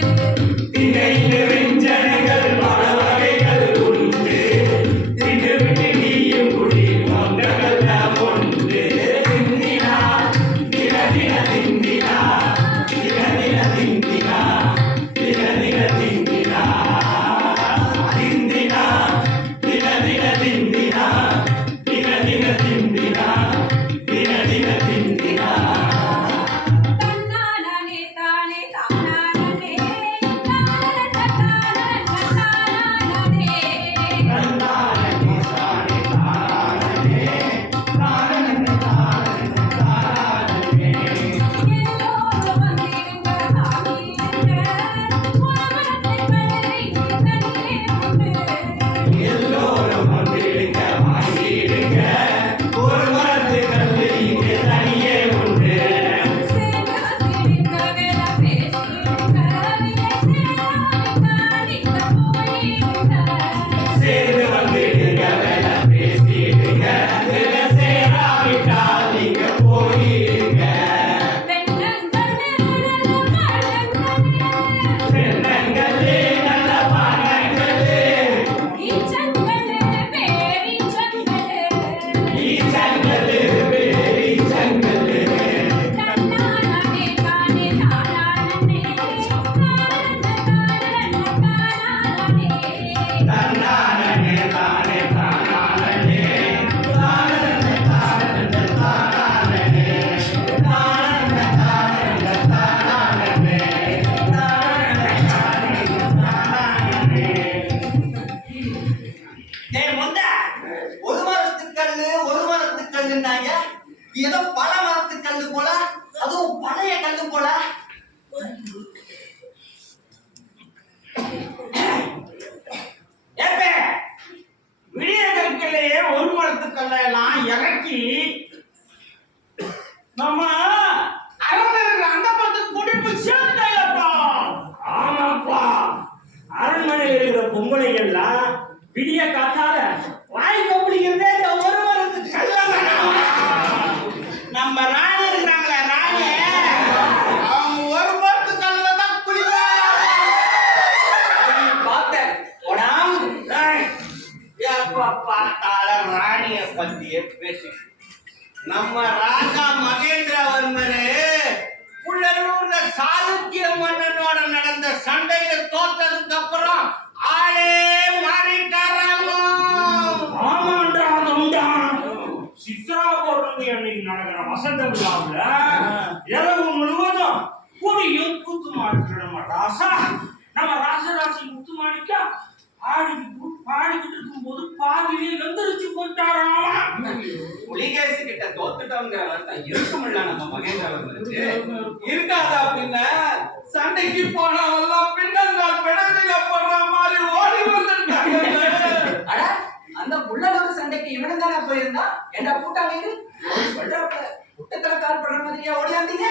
தினையில வெஞ்சனைகள் பல வகைகள் உண்டு. தின்னுவிட்டு நீயும் குடி மொந்தகல்ல உண்டு. திந்தினா தின தின திந்தினா தின தின திந்தினா தின தின திந்தினா திந்தினா தின தின திந்தினா தின தின திந்தினா தின தின திந்தினா. தன்னானே தானே தானானே தானே தானே தானே தானே தானே தானே. எல்லோரும் நம்ம ராஜா மகேந்திரவர்மரு புள்ளலூர்ல சாளுக்கிய மன்னனோட நடந்த சண்டையில தோத்ததுக்கு அப்புறம் ஆளே மாறிட்டாராமோ. ஆமாண்டா தொண்டான். சித்ரா பௌர்ணமி அன்னைக்கு நடக்கிற வசந்த விழாவுல இரவு முழுவதும் குடியும் கூத்துமாடிக்கிற நம்ம ராசராசி முத்துமாணிக்கா பாடிக்கிட்டு இருக்கும்போது பாதியிலே எந்திரிச்சு போயிட்டாராம். புலிகேசி கிட்ட தோத்துட்டோங்கிற வருத்தம் இருக்குமில்ல நம்ம மகேந்திரவர்மனுக்கு இருக்காதா? பின்ன சண்டைக்கு போனவெல்லாம் பின்னங்கால் பிணந்தில போடுற மாதிரி ஓடி வந்துட்டாங்க. அட அந்த புள்ளலூர் சண்டைக்கு இவனும் தானே போயிருந்தா? என்ன கூட்டாளி சொல்றப்ப குட்டத்துல கால் படுற மாதிரியா ஓடியாந்தீங்க?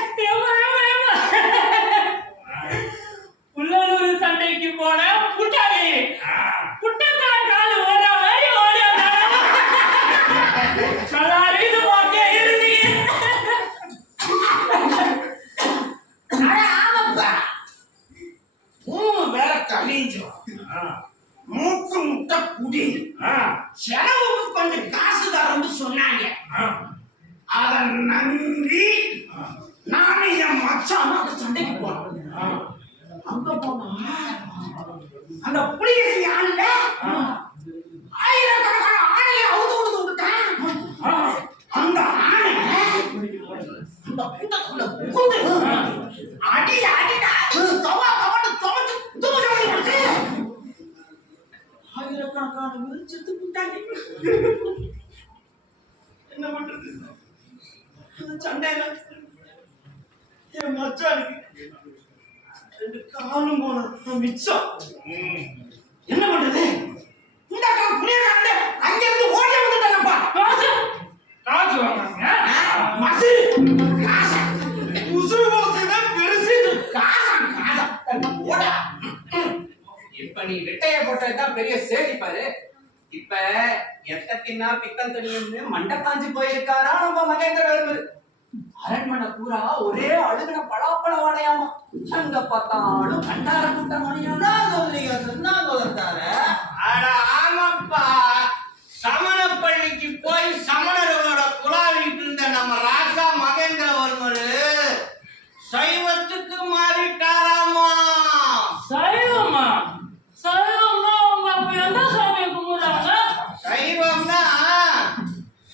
புள்ளலூர் சண்டைக்கு போன கூட்டாளி குட்டத்துல கால் ஓட மாதிரி ஓடி இது வாக்கே இறுதி. அட ஆமாப்பா, வேற கலிஞ்சோம் மூக்கு முட்டை குடி செலவுக்கு கொஞ்சம் காசு தரன்னு சொன்னாங்க. அத நம்பி நானும் என் மச்சானும் அந்த சண்டைக்கு போனோம். அங்க போனா அந்த புலிகேசி ஆளுல ஆயிரக்கணக்கான ஆணையை அவுத்து விட்டான். அந்த ஆணை அந்த கூட்டத்துக்குள்ள புகுந்து அடி அடிடா தவண்டு துவச்சு துவச்சு ஆயிரக்கணக்கான பேர் செத்து விட்டாங்க. என்ன பண்றது? அந்த சண்டையில என் மச்சானுக்கு 2 காலும் போன மிச்சம். என்ன பண்றது? இந்த புளியக்காரங்க அங்க இருந்து ஓடி வந்துட்டாங்கப்பா. காசு வாங்க மசு காசா உசுறு போச்சுதான் பெருசு காசா ஓடா. இப்ப நீ விட்டைய போட்டதுதான் பெரிய சேதி பாரு. இப்ப எத்தத்தின்னா பித்தம் தனியன்னு மண்டை காஞ்சி போயிருக்காரா நம்ம மகேந்திரவர்மர். அரண்மனை பூரா ஒரே அழுகின பலாப்பழ வாடையாமா. அங்க பார்த்தாலும் கண்டார கூட்டம் மணியா சொல்றீங்க சொன்னா சொல்றார. அட ஆமாப்பா, சமணப்பள்ளிக்கு போய் சமணர்களோட குழாவிட்டு இருந்த நம்ம ராஜா மகேந்திரவர்மரு சைவத்துக்கு மாறிட்டாராமா. சைவமா? சைவம்னா அவங்க அப்ப எந்த சாமியை கும்பிடுறாங்க? சைவம்னா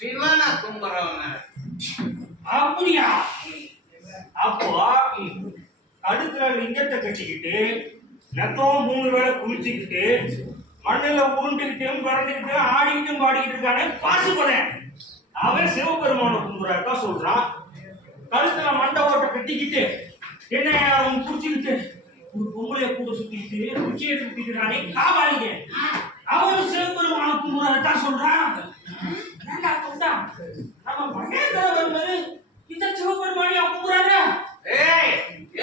சிவனை கும்பிடுறவங்க. அப்படியா? அப்போ கழுத்துல லிங்கத்தை கட்டிக்கிட்டு நெத்தம் 3 வேளை குளிச்சுக்கிட்டு மண்ணில உருண்டுகிட்டும் பிறந்துக்கிட்டும் ஆடிக்கிட்டும் பாடிக்கிட்டு இருக்கானே பாசுபதன், அவன் சிவபெருமான கும்பிடுறா சொல்றான். கழுத்துல மண்டை ஓட்டை கட்டிக்கிட்டு என்ன அவன் குடிச்சுக்கிட்டு ஒரு பொம்பளைய கூட சுத்திக்கிட்டு குச்சியை சுத்திக்கிறானே காவாளிங்க, அவன் சிவபெருமான கும்பிடுறதான் சொல்றான். நம்ம மகேந்திரவர்மரு இந்த சிவபெருமானியா கும்பிடுறாங்க. ஏய்,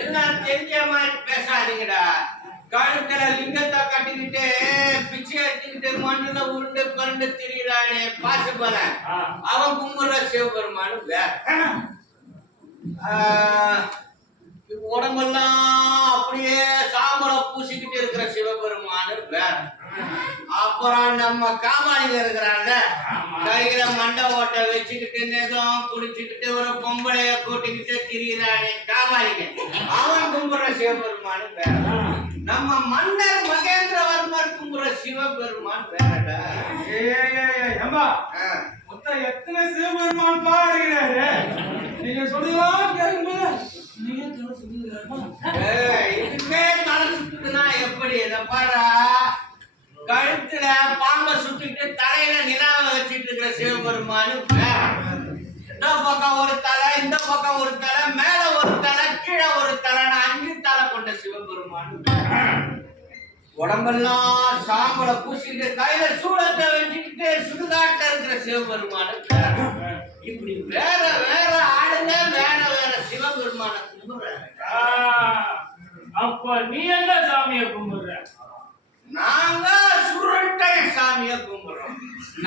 என்ன தெரிஞ்ச மாதிரி பேசாதீங்கடா. கழுத்துல லிங்கத்தை கட்டிக்கிட்டு பிச்சை எடுத்துக்கிட்டு மண்ணுல உருண்டு பரண்டு திரியிறானே பாசுபதன், அவன் கும்பிடுற சிவபெருமானு வேற. உடம்பெல்லாம் அப்படியே சாம்பலை பூசிக்கிட்டு இருக்கிற சிவபெருமானு வேற. அப்புறம் நம்ம காமாளிங்க இருக்கிறாங்க, கையில மண்டை ஓட்டை வச்சுக்கிட்டு நேதம் குடிச்சுக்கிட்டு ஒரு பொம்பளைய கூட்டிக்கிட்டு திரியிறானே காமாளிங்க, அவன் கும்பிடுற சிவபெருமானு வேற. நம்ம மன்னர் மகேந்திரவர்மர் கும்பிடுற சிவபெருமான் வேறடா. ஏம்பா மொத்தம் எத்தனை சிவபெருமான் பாடுகிறாரு? நீங்க சொல்லலாம் கேட்கும்போது இதுவே தலை சுத்துதுன்னா எப்படி? இதை பாடா, கழுத்துல பாம்பை சுட்டுக்கிட்டு தலையில நிலாவை வச்சுட்டு இருக்கிற சிவபெருமானு வேற. இந்த பக்கம் ஒரு தலை, இந்த பக்கம் ஒரு தலை, மேல ஒரு தலை, கீழே ஒரு தலை, 5 தலை கொண்ட சிவபெருமானு வேற. உடம்பெல்லாம் சாம்பலை பூசிக்கிட்டு கையில சூளத்தை வச்சுக்கிட்டு சுடுகாட்ட இருக்கிற சிவபெருமானு வேற. இப்படி வேற வேற ஆளுங்க வேற வேற சிவபெருமான கும்பிடுறாங்க. அப்ப நீ எந்த சாமியை கும்பிடுற? நாங்க சுருட்டை சாமியை கும்பிடுறோம்.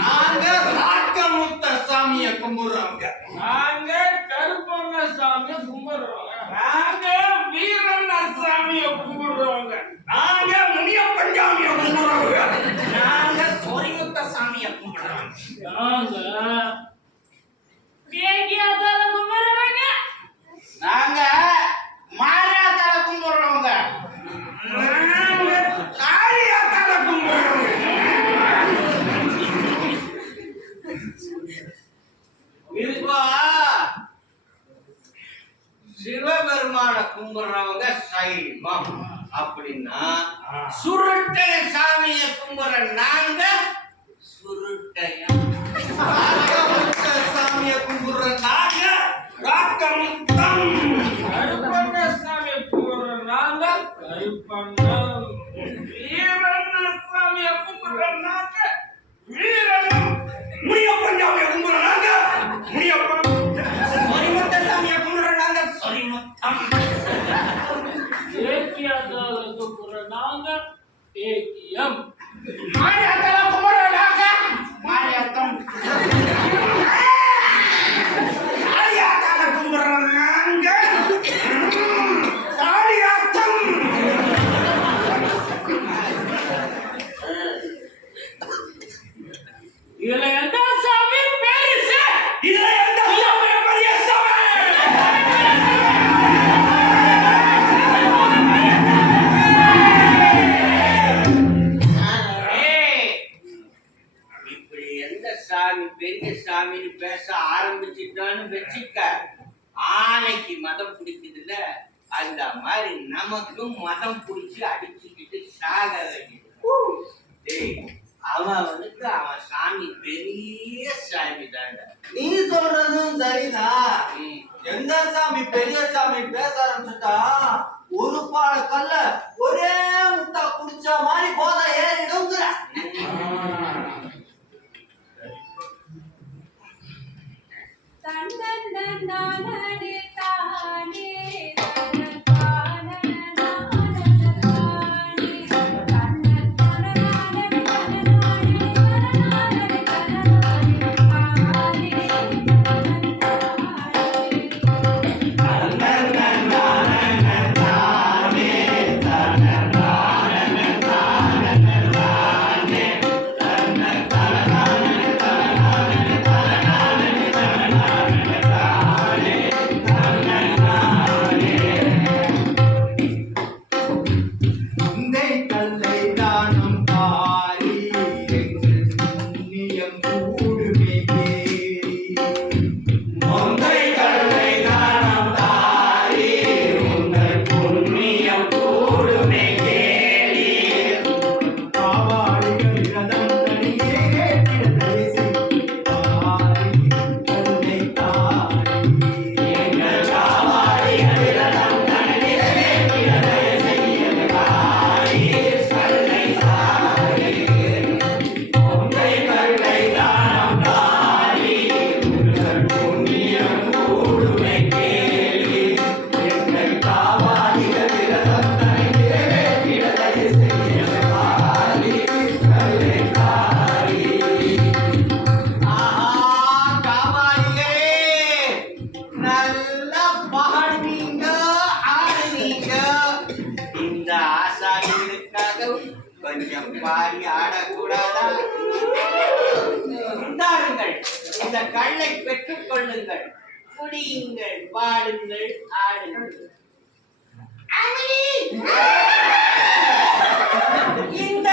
நாங்க ராக்கமுத்த சாமியை கும்பிடுறோங்க. நாங்க கருப்பண்ண சாமியை கும்பிடுறோம். நாங்க வீரண்ண சாமியை கும்பிடுறோங்க. நாங்க முனியப்பன் சாமியை கும்பிடுறோங்க. நாங்க சொரிமுத்த சாமியை கும்பிடுறோம். நாங்க கேக்கியா கும்பிடுறவங்க சைவம். அப்படின்னா சுருட்டை சாமிய கும்பிடுற நாங்க சுருட்டையம். சாமிய கும்பிடுற நாங்க ராக்கமுத்தம். கருப்பண்ண சாமியை கும்பிடுற நாங்க கருப்பண்ணம். வீரண்ண சாமியை கும்பிடுற நாங்க வீரண்ணம். முனியப்பன் சாமிய கும்பிடுற நாங்க முனியப்பன். சொரிமுத்த சாமியை கும்பிடுற நாங்க சொரிமுத்தம். ஏக்கியத்தால கும்பிடுற நாங்க ஏக்கியம். மாரியாத்தால கும்பிடுற நாங்க மாரியாத்தம். காளியாத்தால கும்பிடுற நாங்க காளியாத்தம். இதுல எந்த சாமி பெருசு? இதுல எந்த சாமி பெரிய சாமி? இப்படி எந்த சாமி பெரிய சாமின்னு பேச ஆரம்பிச்சுட்டான்னு வச்சுக்க, ஆனைக்கு மதம் பிடிக்குதுல்ல, அந்த மாதிரி நமக்கும் மதம் பிடிச்சி அடிச்சுக்கிட்டு சாக வேண்டியது. டேய், அவன் சாமி பெரிய சாமி தான்டா. நீ சொல்றதும் சரிதான். எந்த சாமி பெரிய சாமி பேச ஆரம்பிச்சுட்டா ஒரு பாட கல்ல ஒரே முட்டா குடிச்ச மாதிரி போத ஏறிடுங்கிற. தன்னே தானே கொஞ்சம் பாடி ஆடக்கூடாதா? இந்தாருங்கள், இந்த கல்லை பெற்றுக் கொள்ளுங்கள், குடியுங்கள், பாடுங்கள், ஆடுங்கள். இந்த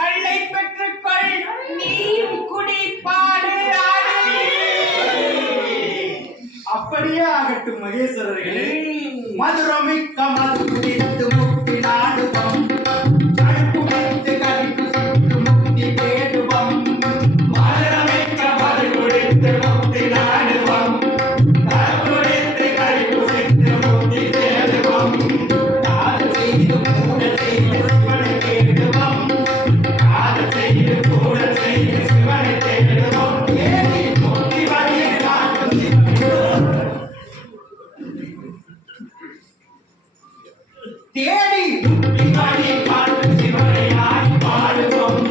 கல்லை பெற்றுக்கொள், நீ குடி, பாடு, ஆடு. அப்படியே ஆகட்டும் மகேஸ்வரர்களே. மதுரமிக்க மது குடித்து முக்தி நாடுவோம், கடுப்புடித்து கடிப்பு சுட்டு முக்தி தேடுவோம். மதுரமிக்க மது குடித்து முக்தி நாடுவோம், கடுப்புடித்து கடிப்பு சுட்டு முக்தி தேடுவோம். காதல் செய்து கூட செய்து சிவனை தேடுவோம், காதல் செய்து கூட செய்து சிவனை தேடுவோம். ஏறி முக்தி வழியை காட்டும் சிவன் தேடி முக்தியை காட்டும் சிவனை நாடி பாடுவோம்.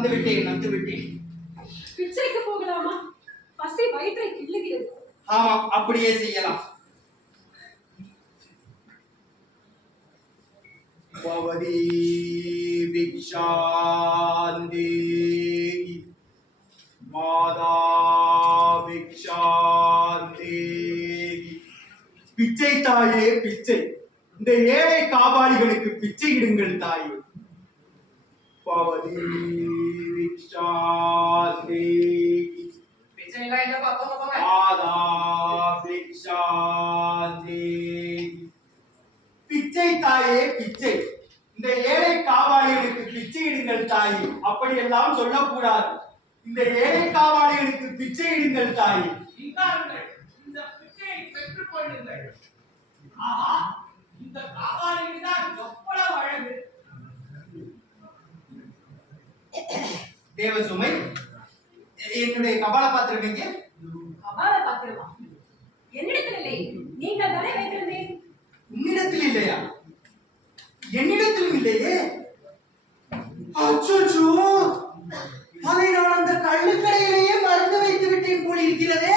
வந்து விட்டேன். பிச்சைக்கு போகலாமா? பசி வயிற்றை கிள்ளுகிறது. ஆமாம், அப்படியே செய்யலாம். பவதி பிக்ஷாந்தி மாதா பிக்ஷாந்தி. பிச்சை தாயே பிச்சை, இந்த ஏழை காபாலிகளுக்கு பிச்சை இடுங்கள் தாயே. பவதி பிக்ஷாந்தி மாதா பிக்ஷாந்தி. பிச்சை தாயே பிச்சை, இந்த ஏழை காவாளிகளுக்கு பிச்சை இடுங்கள் தாயே. அப்படியெல்லாம் சொல்லக்கூடாது. இந்த ஏழை காவாளிகளுக்கு பிச்சை இடுங்கள் தாயே. இந்த பிச்சையை பெற்றுக் கொள்ளுங்கள். ஆஹா, இந்த காவாலிக்கு தான் எவ்வளவு அழகு. தேவசுமை, என்னுடைய கபால பாத்திரம் எங்கே? கபால பாத்திரமா? என்னிடத்தில் இல்லை, நீங்கள் தானே வைத்திருந்தேன். உன்னிடத்தில் இல்லையா? என்னிடத்திலும் இல்லையே. அச்சோ, அதை நான் அந்த கள்ளுக்கடையிலேயே மறந்து வைத்து விட்டேன் போல் இருக்கிறதே.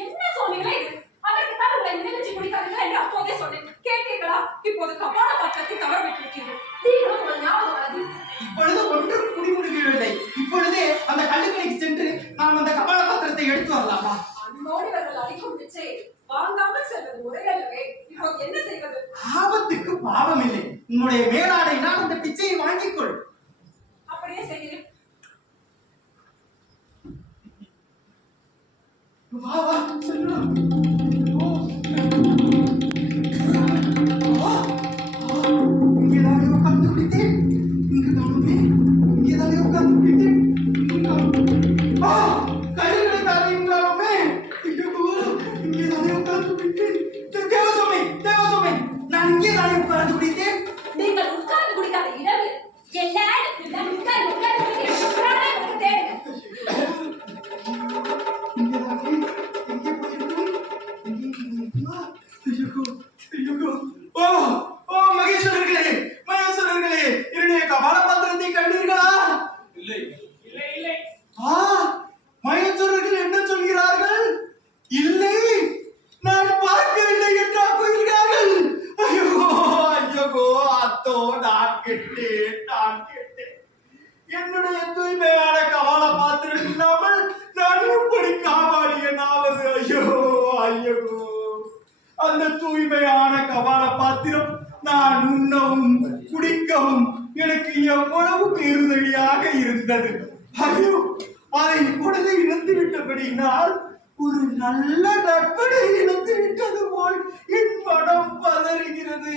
என்ன சுவாமிகளே இது? அதற்கு தான் உங்களை நினைச்சு குடிக்காதீர்கள் என்று அப்போதே சொன்னேன். கேட்டீர்களா? இப்போது கபால பாத்திரத்தை தவற விட்டிருக்கீர்கள். நீங்களும் உங்கள் ஞாபகம் வராது. இப்பொழுது ஒன்றும் குடிமுடிக்கவில்லை. இப்பொழுதே அந்த கள்ளுக்கடைக்கு சென்று நாம் அந்த கபால பாத்திரத்தை எடுத்து வரலாமா? அன்போடு இவர்கள் அளிக்கும் பிச்சை வாங்காமல் செல்வது முறையல்லவே. இப்போது என்ன செய்வது? ஆபத்துக்கு பாவம் இல்லை. உன்னுடைய மேலாடை நான் அந்த பிச்சையை வாங்கிக்கொள். அப்படியே செய்கிறேன். வா வா செல்லும். இங்கேதானே உட்கார்ந்து குடித்தேன். இங்கேதானே உட்கார்ந்து குடித்தேன். கள்ளுக்கடைக்காரே இங்கேதானே. இங்கேதானே உட்கார்ந்து குடித்தேன். தேவசுமை, நான் இங்கேதானே உட்கார்ந்து குடித்தேன். நீங்கள் உட்கார்ந்து குடிக்காத இரவு எல்லா இடத்திலும் நான் உட்கார்ந்து குடிக்கிறேன். தேடுங்க. மகேஸ்வரர்களே, என்னுடைய கபால பத்திரத்தை கண்டீர்களா? இல்லை இல்லை இல்லை. மகேஸ்வரர்கள் என்ன சொல்கிறார்கள்? இல்லை, நான் பார்க்கவில்லை என்றா கூறுகிறார்கள். ஐயோ, அத்தோ, நான் கேட்டேன். என்னுடைய தூய்மையான கபால பாத்திரம் இல்லாமல் நான் எப்படி காபாலியனாவது? ஐயோ, அந்த தூய்மையான கபால பாத்திரம் நான் உண்ணவும் குடிக்கவும் எனக்கு எவ்வளவு பெருதடியாக இருந்தது. ஐயோ, அதை இப்பொழுது இழந்து விட்டபடியினால் ஒரு நல்ல நட்பனை இழந்து விட்டது போல் என் மனம் பதறுகிறது.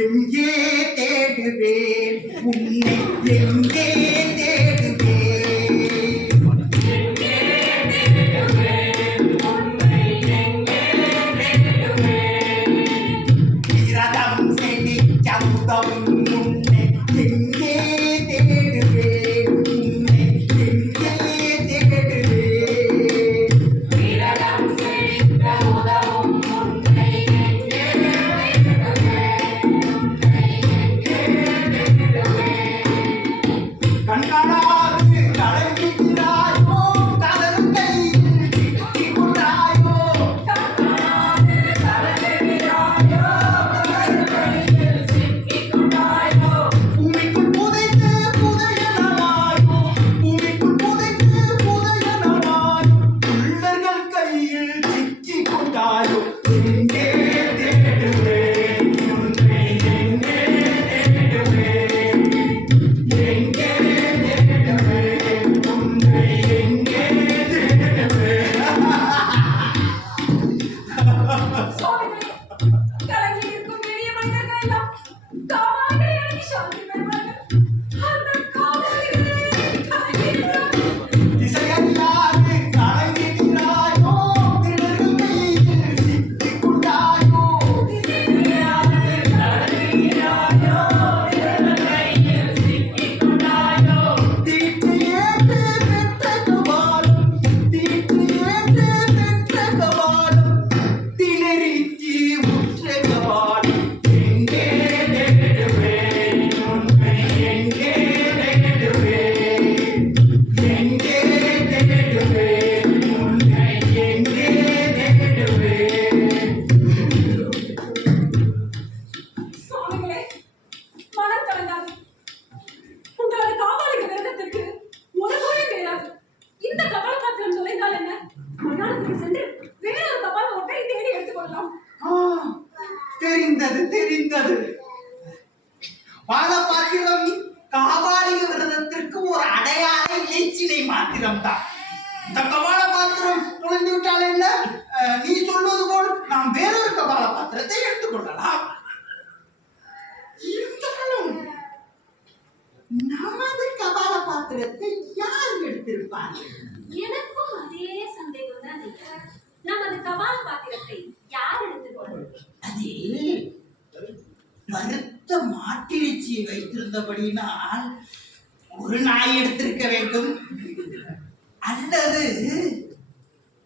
எங்கே தேடுவேன் உன்னை, எங்கே தேடுவேன்? விரதம் செழிச்சமுதம் உன்னை எங்கே தேடுவேன்? உன்னை எங்கே தேடுவேன்? விரதம் செழித்த உதவும் உன்னை எங்கே கண்காணாது கலங்குகிறாயோ, கதறு கையில் சிக்கி கொண்டாயோ. பூமிக்குள் புதைத்து புதையலாயோ, உள்ளர்கள் கையில் சிக்கி கொண்டாயோ. எங்கே தேடுவேன் உன்னை, எங்கே தேடுவேன்? எங்கே தேடுவேன் உன்னை, எங்கே தேடுவேன்? சுவாமிகளே, கலங்கி இருக்கும் எளிய மனிதர்கள் எல்லாம் காவாலிகளை அணுகி சாந்தி பெறுவார்கள். அந்த காவாலிகளே கலங்கி இருக்கிறார்கள். திசையறியாது கலங்குகிறாயோ, திருடர்கள் கையில் சிக்கிக் கொண்டாயோ. பார்க்கலாம். தெரிந்தது. பாலபாத்திரம் காபாலிக விரதத்திற்கு ஒரு அடையாள இலைச்சினை மாத்திரம்தான். இந்த கபால பாத்திரம் தொலைந்து விட்டால் என்ன? நீ சொல்வது போல் நாம் வேறொரு கபால பாத்திரத்தை எடுத்துக்கொள்ளலாம். இருந்தாலும் நமது கபால பாத்திரத்தை யார் எடுத்திருப்பார்கள்? எனக்கும் அதே சந்தேகம் தான் ஐயா. நமது கபால பாத்திரத்தை யார் எடுத்துக்கொள்வது? அதில் பருத்த மாட்டிறைச்சியை வைத்திருந்தபடியினால் ஒரு நாய் எடுத்திருக்க வேண்டும், அல்லது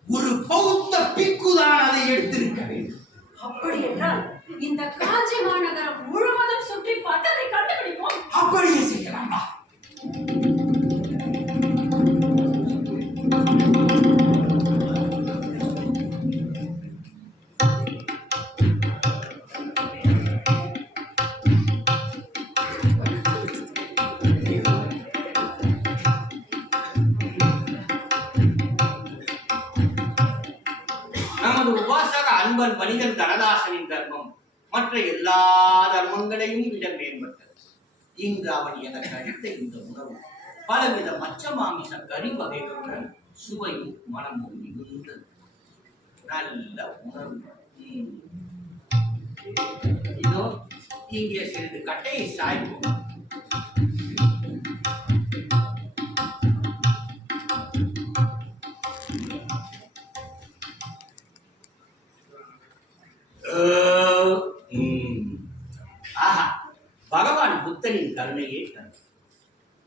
ஒரு பௌத்த பிக்குதான் அதை எடுத்திருக்க வேண்டும். அப்படி என்றால் இந்த காஞ்சி மாநகரம் முழுவதும் சுற்றி பார்த்து அதை கண்டுபிடிப்போம். அப்படியே செய்யலாமா? நமது உபாசக அன்பன் மனிதன் தனதாசனின் தர்மம் மற்ற எல்லா தர்மங்களையும் விட மேம்பட்டது. இன்று அவன் எனக்கு அளித்த இந்த உணவு பலவித மச்ச மாமிச கறி வகைகளுடன் சுவையும் மனமும் மிகுந்தது. நல்ல உணவு. இதோ இங்கே சிறிது கட்டையை சாய்ப்போம். ஆஹா, பகவான் புத்தனின் கருணையே கருணை.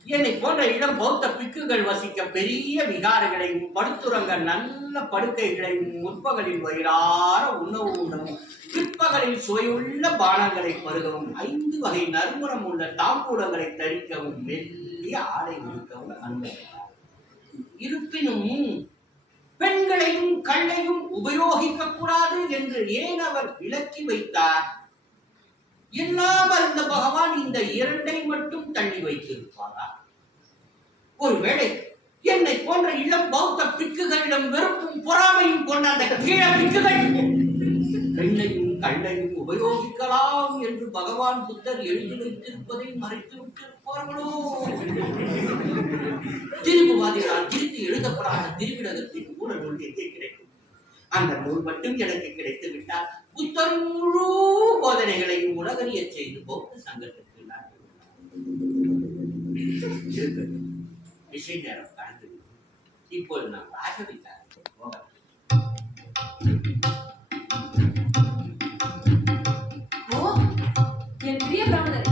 என்னை போன்ற இளம் பௌத்த பிக்குகள் வசிக்க பெரிய விகாரங்களையும் படுத்துறங்க நல்ல படுக்கைகளையும் முற்பகலில் வயிறார உணவு உணவும் பிற்பகலில் சுவையுள்ள பானங்களை பருகவும் 5 வகை நறுமணம் உள்ள தாம்பூலங்களை தரிக்கவும் மெல்லிய ஆடை உடுக்கவும் அனுமதித்தார். இருப்பினும் பெண்களையும் கண்ணையும் உபயோகிக்க கூடாது என்று ஏன் அவர் விலக்கி வைத்தார்? எல்லாம் அறிந்த பகவான் இந்த 2ஐ மட்டும் தள்ளி வைத்திருப்பாரா? ஒருவேளை என்னை போன்ற இளம் பௌத்த பிக்குகளிடம் வெறுப்பும் பொறாமையும் கொண்ட அந்த கீழ பிக்குகள் பெண்ணையும் கண்ணையும் உபயோகிக்கலாம் என்று பகவான் புத்தர் எழுதி வைத்திருப்பதை மறைத்து விட்டிருப்பார்களோ? திருப்புவாதிகளால் திருத்தி எழுதப்படாத திருவிடகத்தின் ஊழல் நூல் எங்கே கிடைக்கும்? அந்த நூல் மட்டும் எனக்கு கிடைத்து விட்டால் புத்தரின் முழு போதனைகளையும் உலகறிய செய்து பௌத்த சங்கத்திற்கு விஷய நேரம் கடந்து. இப்போது நாம் ராஜவிகாரத்துக்கு போகலாம். ஓ, என் பிரிய பிராமணரே,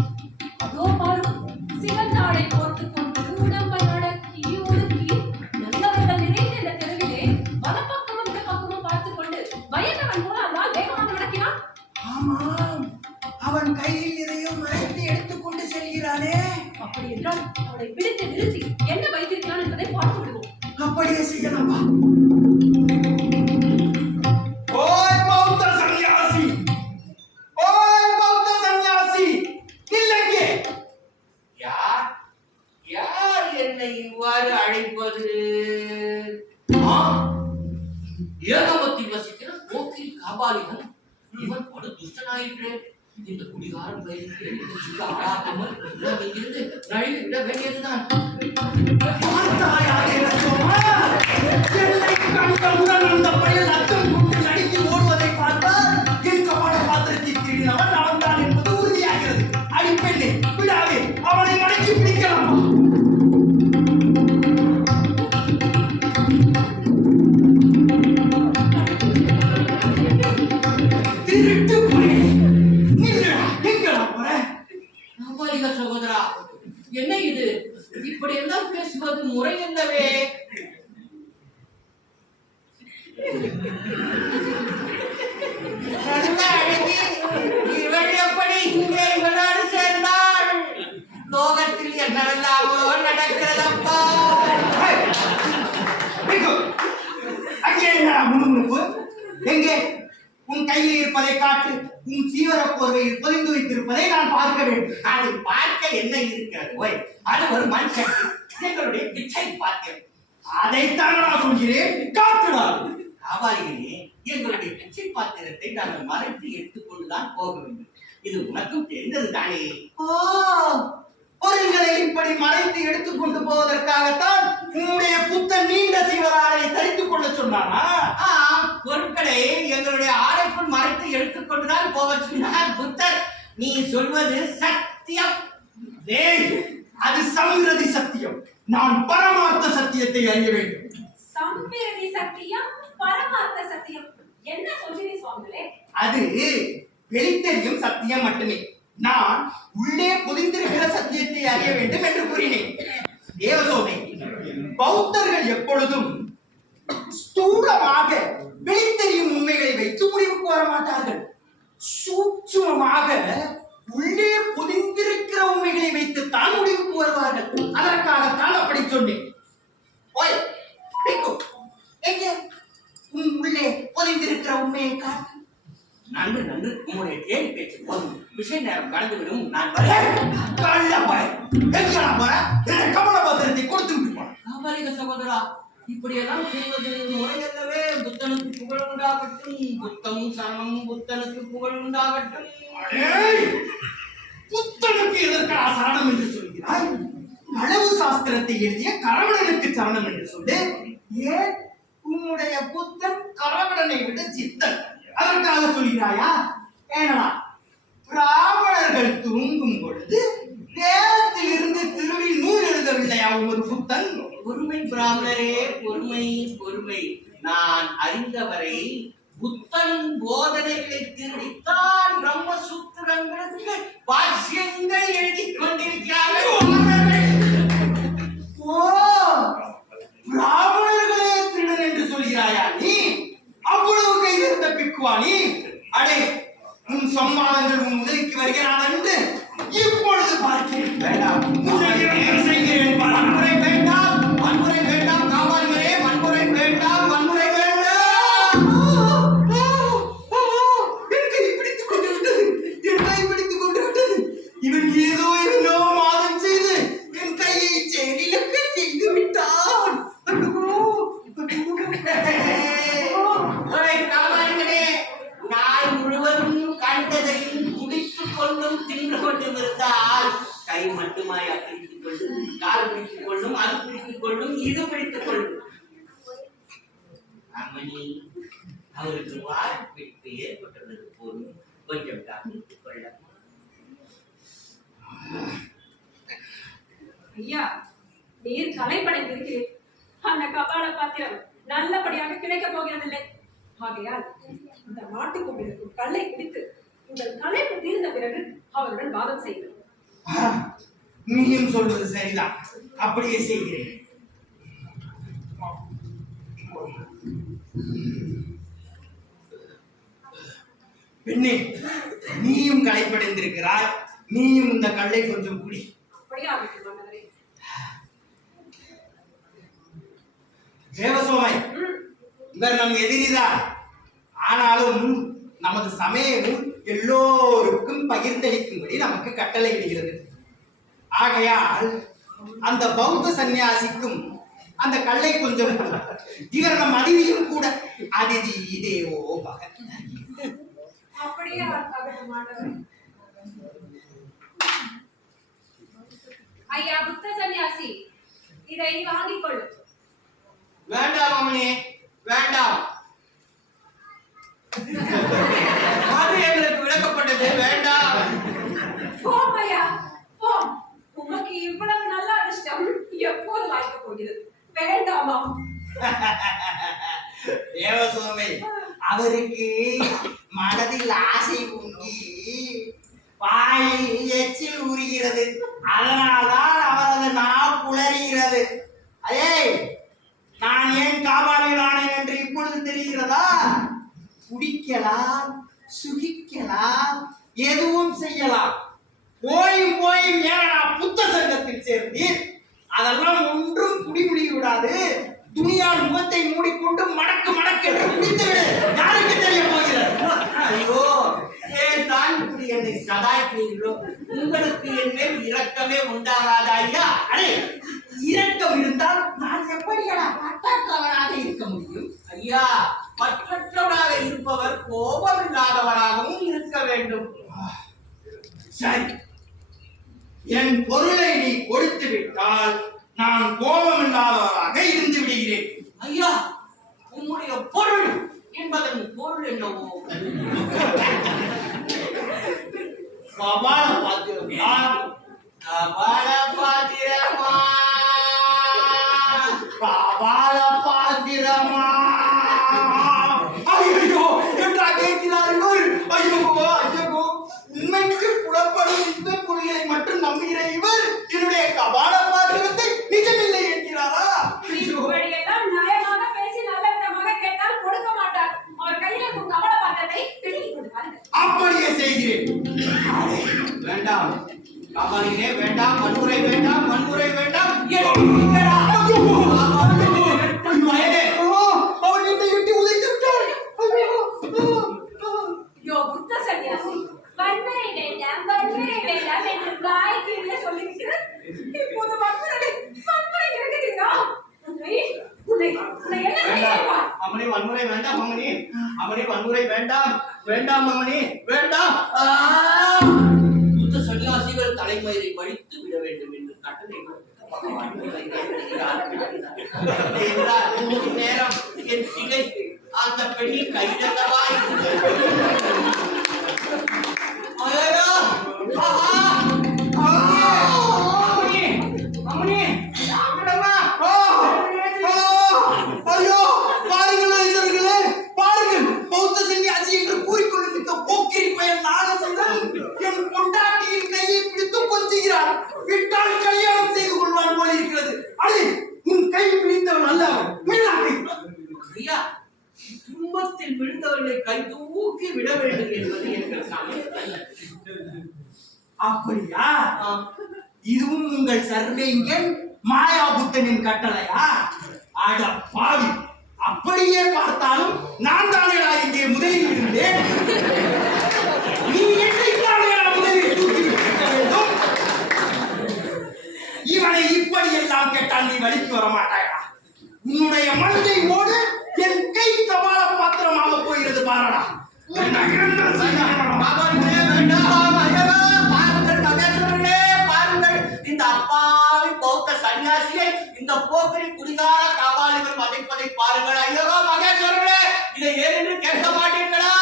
அதோ பாரும் சிவந்தாடை போர்த்துக் கொண்டு உடம்பை அடக்கி ஒடுக்கி நல்லவர்கள் நிறைந்த இந்த தெருவிலே வலப்பக்கமும் இடப்பக்கமும் பார்த்துக் கொண்டு பயந்தவன் போல அல்லால் வேகமாக நடக்கிறான். ஆமாம், அவன் கையில் இதையும் மறைத்து எடுத்துக்கொண்டு செல்கிறானே. அப்படி என்றால் அவனை பிடித்து நிறுத்தி என்ன வைத்திருக்கிறான் என்பதை பார்த்து விடுவோம். அப்படியே செய்யலாமா? ஓய் பௌத்த சன்னியாசி, ஓய் பௌத்த சன்னியாசி, இல்லையே. யார் யார் என்னை இவ்வாறு அழைப்பது? ஏகமத்தில் வசிக்கிற போக்கில் காபாலிகன். இவன் படு துஷ்டனாயிற்று. இந்த குடிகாரன் பயிருக்கு ஆளாக்காமல் இங்கிருந்து நழுவி விட வேண்டியதுதான். கண்டவுடன் அந்த பையன் அச்சம் கொண்டு நடுங்கி ஓடுவதை பார்த்தால் என் கபால பாத்திரத்தை திருடினவன் அவன் தான் என்பது உறுதியாகிறது. அடிப்பெண்ணே, விடாதே, அவனை மடக்கி பிடிக்கலாமா? திருட்டு போய் எங்கடா போற? காபாலிக சகோதரா, என்ன இது? இப்படி எல்லாம் பேசுவது முறை அல்லவே. இவள் எப்படி இங்கே இவனோடு சேர்ந்தாள்? லோகத்தில் என்னவெல்லாமோ நடக்கிறதப்பா. அங்கே என்னடா முணுமுணுப்பு? எங்கே உன் கையில் இருப்பதை காட்டு. உன் சீவர போர்வையில் பொதிந்து வைத்திருப்பதை நான் பார்க்க வேண்டும். அது பார்க்க என்ன இருக்கிறது? ஓய், அது ஒரு மனுஷன். எங்களுடைய பிச்சை பாத்தியம். அதைத்தான் நான் சொல்கிறேன், காட்டுடா. காபாலிகளே, எங்களுடைய பிச்சை பாத்திரத்தை நாங்கள் மறைத்து எடுத்துக்கொண்டுதான் போக வேண்டும். இது உனக்கும் தெரிந்தது தானே? பொருள்களை இப்படி மறைத்து எடுத்துக்கொண்டு போவதற்காகத்தான் உன்னுடைய புத்தன் நீண்ட சிவராலை தரித்துக் கொள்ள சொன்னானா? பொருட்களை எங்களுடைய ஆடைக்குள் மறைத்து எடுத்துக்கொண்டுதான் போக சொன்னார் புத்தர். நீ சொல்வது சத்தியம். அது சம்பிரதி சத்தியம். நான் பரமார்த்த சத்தியத்தை அறிய வேண்டும். சம்பிரதி சத்தியம், பரமார்த்த சத்தியம் என்ன சொல்றீங்க சுவாமிகளே? அது வெளித்தெரியும் சத்தியம் மட்டுமே. நான் உள்ளே புதிந்திருக்கிற சத்தியத்தை அறிய வேண்டும் என்று கூறினேன். தேவசோதை, பௌத்தர்கள் எப்பொழுதும் ஸ்தூலமாக வெளித்தெரியும் உண்மைகளை வைத்து முடிவுக்கு வர மாட்டார்கள். சூட்சுமமாக உள்ளே புதிந்திருக்கிற உண்மைகளை வைத்து தான் முடிவுக்கு வருவார்கள். அதற்காகத்தான் அப்படி சொன்னேன். உள்ளே புதிந்திருக்கிற உண்மையை காட்டு. நன்று நன்று, உங்களுடைய கேள்வி பேச்சு போதும். விஷய நேரம் கடந்துவிடும். நான் கமலபத்திரத்தை கொடுத்து விடுவான். காபாலிக சகோதரா, இப்படியெல்லாம் செய்வது முறையல்லவே. புத்தனுக்கு புகழ் உண்டாகட்டும். புத்தமும் சரணமும் புத்தனுக்கு புகழ் உண்டாகட்டும். புத்தனுக்கு எதற்கா சரணம் என்று சொல்கிறாய்? களவு சாஸ்திரத்தை எழுதிய கரவடனுக்கு சரணம் என்று சொல்லு. ஏன் உன்னுடைய புத்தன் கரவடனை விட சித்தன், அதற்காக சொல்கிறாயா? ஏனடா, பிராமணர்கள் தூங்கும் பொழுது வேதத்தில் இருந்து திருவி நூல் எழுதவில்லையா உமது புத்தன்? பொறுமை பிராமணரே, பொறுமை பொறுமை. நான் அறிந்தவரை புத்தன் போதனைகளை திருடித்தான் பிரம்மசூத்திரங்களுக்கு பாஷ்யங்கள் எழுதி கொண்டிருக்கிறார்கள். பிராமணர்களே திருடன் என்று சொல்கிறாயா நீ? அவ்வளவு கைதிருந்த பிக்குவா நீ? அடே, உன் சம்மானங்கள் உன் உதவிக்கு வருகிறான் என்று இப்பொழுது பார்க்கிறேன். வேண்டாம், செய்கிறேன். வன்முறை வேண்டாம், வன்முறை வேண்டாம். காவாலிகளே, வன்முறை வேண்டாம், வன்முறை வேண்டாம். என் கை பிடித்துக் கொண்டு விட்டது, என் கை பிடித்துக் கொண்டு விட்டது. இவன் ஏதோ என்னோ மாதம் செய்து என் கையை செயலிழக்க செய்து விட்டான். காவாலிகளே, நாள் முழுவதும் கண்டதையும் குடித்துக் கொண்டும் தின்று கொண்டும் இருந்தால் கை மட்டுமாய் பிடித்துக் கொள்ளும், கால் பிடித்துக் கொள்ளும், அது பிடித்துக் கொள்ளும், இது பிடித்துக் கொள்ளும். அம்மணி, அவருக்கு வாய்ப்பிடிப்பு ஏற்பட்டுள்ளது போலும். கொஞ்சம் கவனித்துக் கொள்ள. ஐயா, நீர் கலைப்படைந்திருக்கிறேன். அந்த கபால பாத்திரம் நல்லபடியாக கிடைக்க போகிறதில்லை. ஆகையால் இந்த நாட்டுக்கொண்டிருக்கும் கல்லை பிடித்து உங்கள் கலைப்பு தீர்ந்த பிறகு அவருடன் வாதம் செய்கிறேன். நீயும் சொல்வது சரிதான், அப்படியே செய்கிறேன். பெண்ணே, நீயும் களைப்படைந்திருக்கிறாய். நீயும் இந்த கல்லை கொஞ்சம் குடி. அப்படியே ஆகட்டும் மன்னரே. தேவசோமை, இவர் நம் எதிரிதான். ஆனாலும் நமது சமயமும் எல்லோருக்கும் பகிர்ந்தளிக்கும்படி நமக்கு கட்டளை இடுகிறது. ஆகையால் அந்த பௌத்த சன்னியாசிக்கும் அந்த கல்லை கொஞ்சம் இவர் நம் அதிதியும் கூட. அதிதி தேவோ பகத். அப்படியே ஆகட்டும் மன்னரே. ஐயா புத்த சன்னியாசி, இதை வாங்கிக் கொள்ளு. வேண்டாம் அம்மனே, வேண்டாம். அது எங்களுக்கு விளக்கப்பட்டது. வேண்டாம். போம் ஐயா, போம். உமக்கு இவ்வளவு நல்ல அதிர்ஷ்டம் எப்போது வாய்க்கப் போகிறது? வேண்டாமாம். தேவசோமை, அவருக்கு மனதில் ஆசை பொங்கி வாயில் எச்சில் ஊறுகிறது. அதனால்தான் அவரது நா புலறுகிறது. அதே நான் ஏன் காபாலிகளானேன் என்று இப்பொழுது தெரிகிறதா? குடிக்கலாம், சுகிக்கலாம், எதுவும் செய்யலாம். போயும் ஏன்னா புத்த சங்கத்தில் சேர்ந்தீர். அதெல்லாம் ஒன்றும் குடிமுடிய விடாது. துணியால் முகத்தை மூடிக்கொண்டு மடக்கு என்று குடித்துவிடு. யாருக்கு தெரிய போகிறது? ஐயோ, ஏன் தான் இப்படி என்னை சதாய்க்கிறீர்களோ? உங்களுக்கு என் மேல் இரக்கமே உண்டாகாதா ஐயா? அடே, இரக்கம் இருந்தால் நான் எப்படியடா பட்டாற்றவனாக இருக்க முடியும்? ஐயா, பற்றற்றவராக இருப்பவர் கோபம் இல்லாதவராகவும் இருக்க வேண்டும். சரி, என் பொருளை நீ கொடுத்து விட்டால் நான் கோபம் இல்லாதவராக இருந்து விடுகிறேன். ஐயா, உம்முடைய பொருள் என்பதன் பொருள் என்னவோ? கபால பாத்திரம் தான். கபால பாத்திரமா? கபால பாத்திரமா? ஐயோ என்றா கேட்கிறார் இவர். ஐயோ ஐயோ, உண்மைக்கு புலப்படும் இந்த பொருளை மட்டும் நம்புகிற இவர் என்னுடைய கபால பாத்திரத்தை நிஜமில்லை என்கிறாரா? இப்படியெல்லாம் நியாயமாக பேசி நல்ல விதமாக கேட்டால் கொடுக்க மாட்டார். அவர் கையில இருக்கும் கபட பாத்திரத்தை பிடுங்கி கொடுப்பாரு. அப்படியே செய்கிறேன். வேண்டாம் காபாலினே, வேண்டாம். வன்முறை வேண்டாம், வன்முறை வேண்டாம். அவன் என்னை விட்டு உதைத்து விட்டார். யோ புத்த சன்னியாசி, வன்முறை வேண்டாம் என்று வாய்க்கு சொல்லிவிட்டு இப்போது வன்முறை இருக்கிறீங்களா? உன்னை என்ன செய்யவா? அம்மணி, வன்முறை வேண்டாம் அம்மணி. அம்மணி, வன்முறை வேண்டாம். வேண்டாம் அம்மணி, வேண்டாம். புத்த சன்னியாசிகள் தலைமயிரை பழித்து விட வேண்டும் என்று கட்டளை பகவான் நேரம் என் சிலை அந்த பெண்ணின் கைதல்லவா ஐயோ, பாருங்கள் ஐயர்களே, பாருங்கள். பௌத்த சன்னியாசி என்று கூறிக்கொள்ளும் இந்த போக்கிரி பையன் நாகசேனன் என் பொண்டாட்டியின் கையை பிடித்து கொஞ்சுகிறார். விட்டால் கல்யாணம் செய்து கொள்வான் போல இருக்கிறது. அடி, உன் கை பிடித்தவன் அல்ல அவன். மீனாட்சி, ஐயா, துன்பத்தில் விழுந்தவர்களை கை தூக்கி விட வேண்டும் என்பது எங்கள் சமயம். அப்படியா? இதுவும் உங்கள் சர்வேங்கன் மாயாபுத்தனின் கட்டளையா? அட பாவி, அப்படியே பார்த்தாலும் நான் தானேடா இங்கே முதலில் இருந்தேன். நீ என்னைத்தானேடா முதலில் தூக்கி விட வேண்டும்? இவனை இப்படி எல்லாம் கேட்டால் நீ வழிக்கு வர மாட்டாயா? உன்னுடைய மனதை ஓடு என் கை கபால பாத்திரமாக போகிறது பாரடா. பாருங்கள், இந்த அப்பாவி பௌத்த சன்னியாசியை இந்த போக்கரி குடிகார காபாலிகள் வதைப்பதை பாருங்கள். ஐயோ மகேஸ்வரர்களே, இதை ஏனென்று கேட்க மாட்டீர்களா?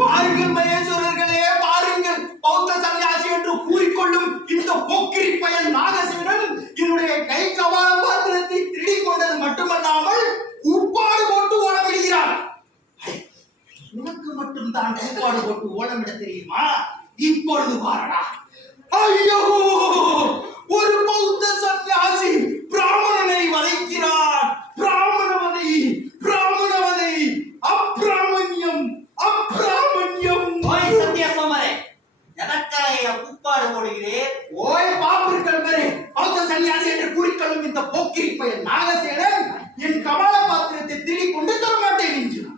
பாருங்கள் மகேஸ்வரர்களே, பாருங்கள். பௌத்த சன்னியாசி என்று கூறிக்கொள்ளும் இந்த போக்கிரி பயன் நாகசேனன் என்னுடைய கை கபால பாத்திரத்தை திருடிக் கொண்டது மட்டுமல்லாமல் உப்பாடு போட்டு ஓடமிடுகிறார். உனக்கு மட்டும்தான் உப்பாடு போட்டு ஓடமிட தெரியுமா? இப்பொழுது பாரடா. ஐயோ, ஒரு பௌத்த சன்னியாசி பிராமணனை வதைக்கிறார். பிராமணவதை, பிராமணவதை, அப்பிராமணியம், அப்பிராமணியம். ஓய் சத்தியசோமரே, எதற்காக உப்பாடு போடுகிறேன்? ஓய் பாப்பிருக்கள் பேரே, பௌத்த சன்னியாசி என்று கூறிக்கொள்ளும் இந்த போக்கிரி பையன் நாகசேனன் என் கபால பாத்திரத்தை திருடிக் கொண்டு தரமாட்டேன் என்கிறான்.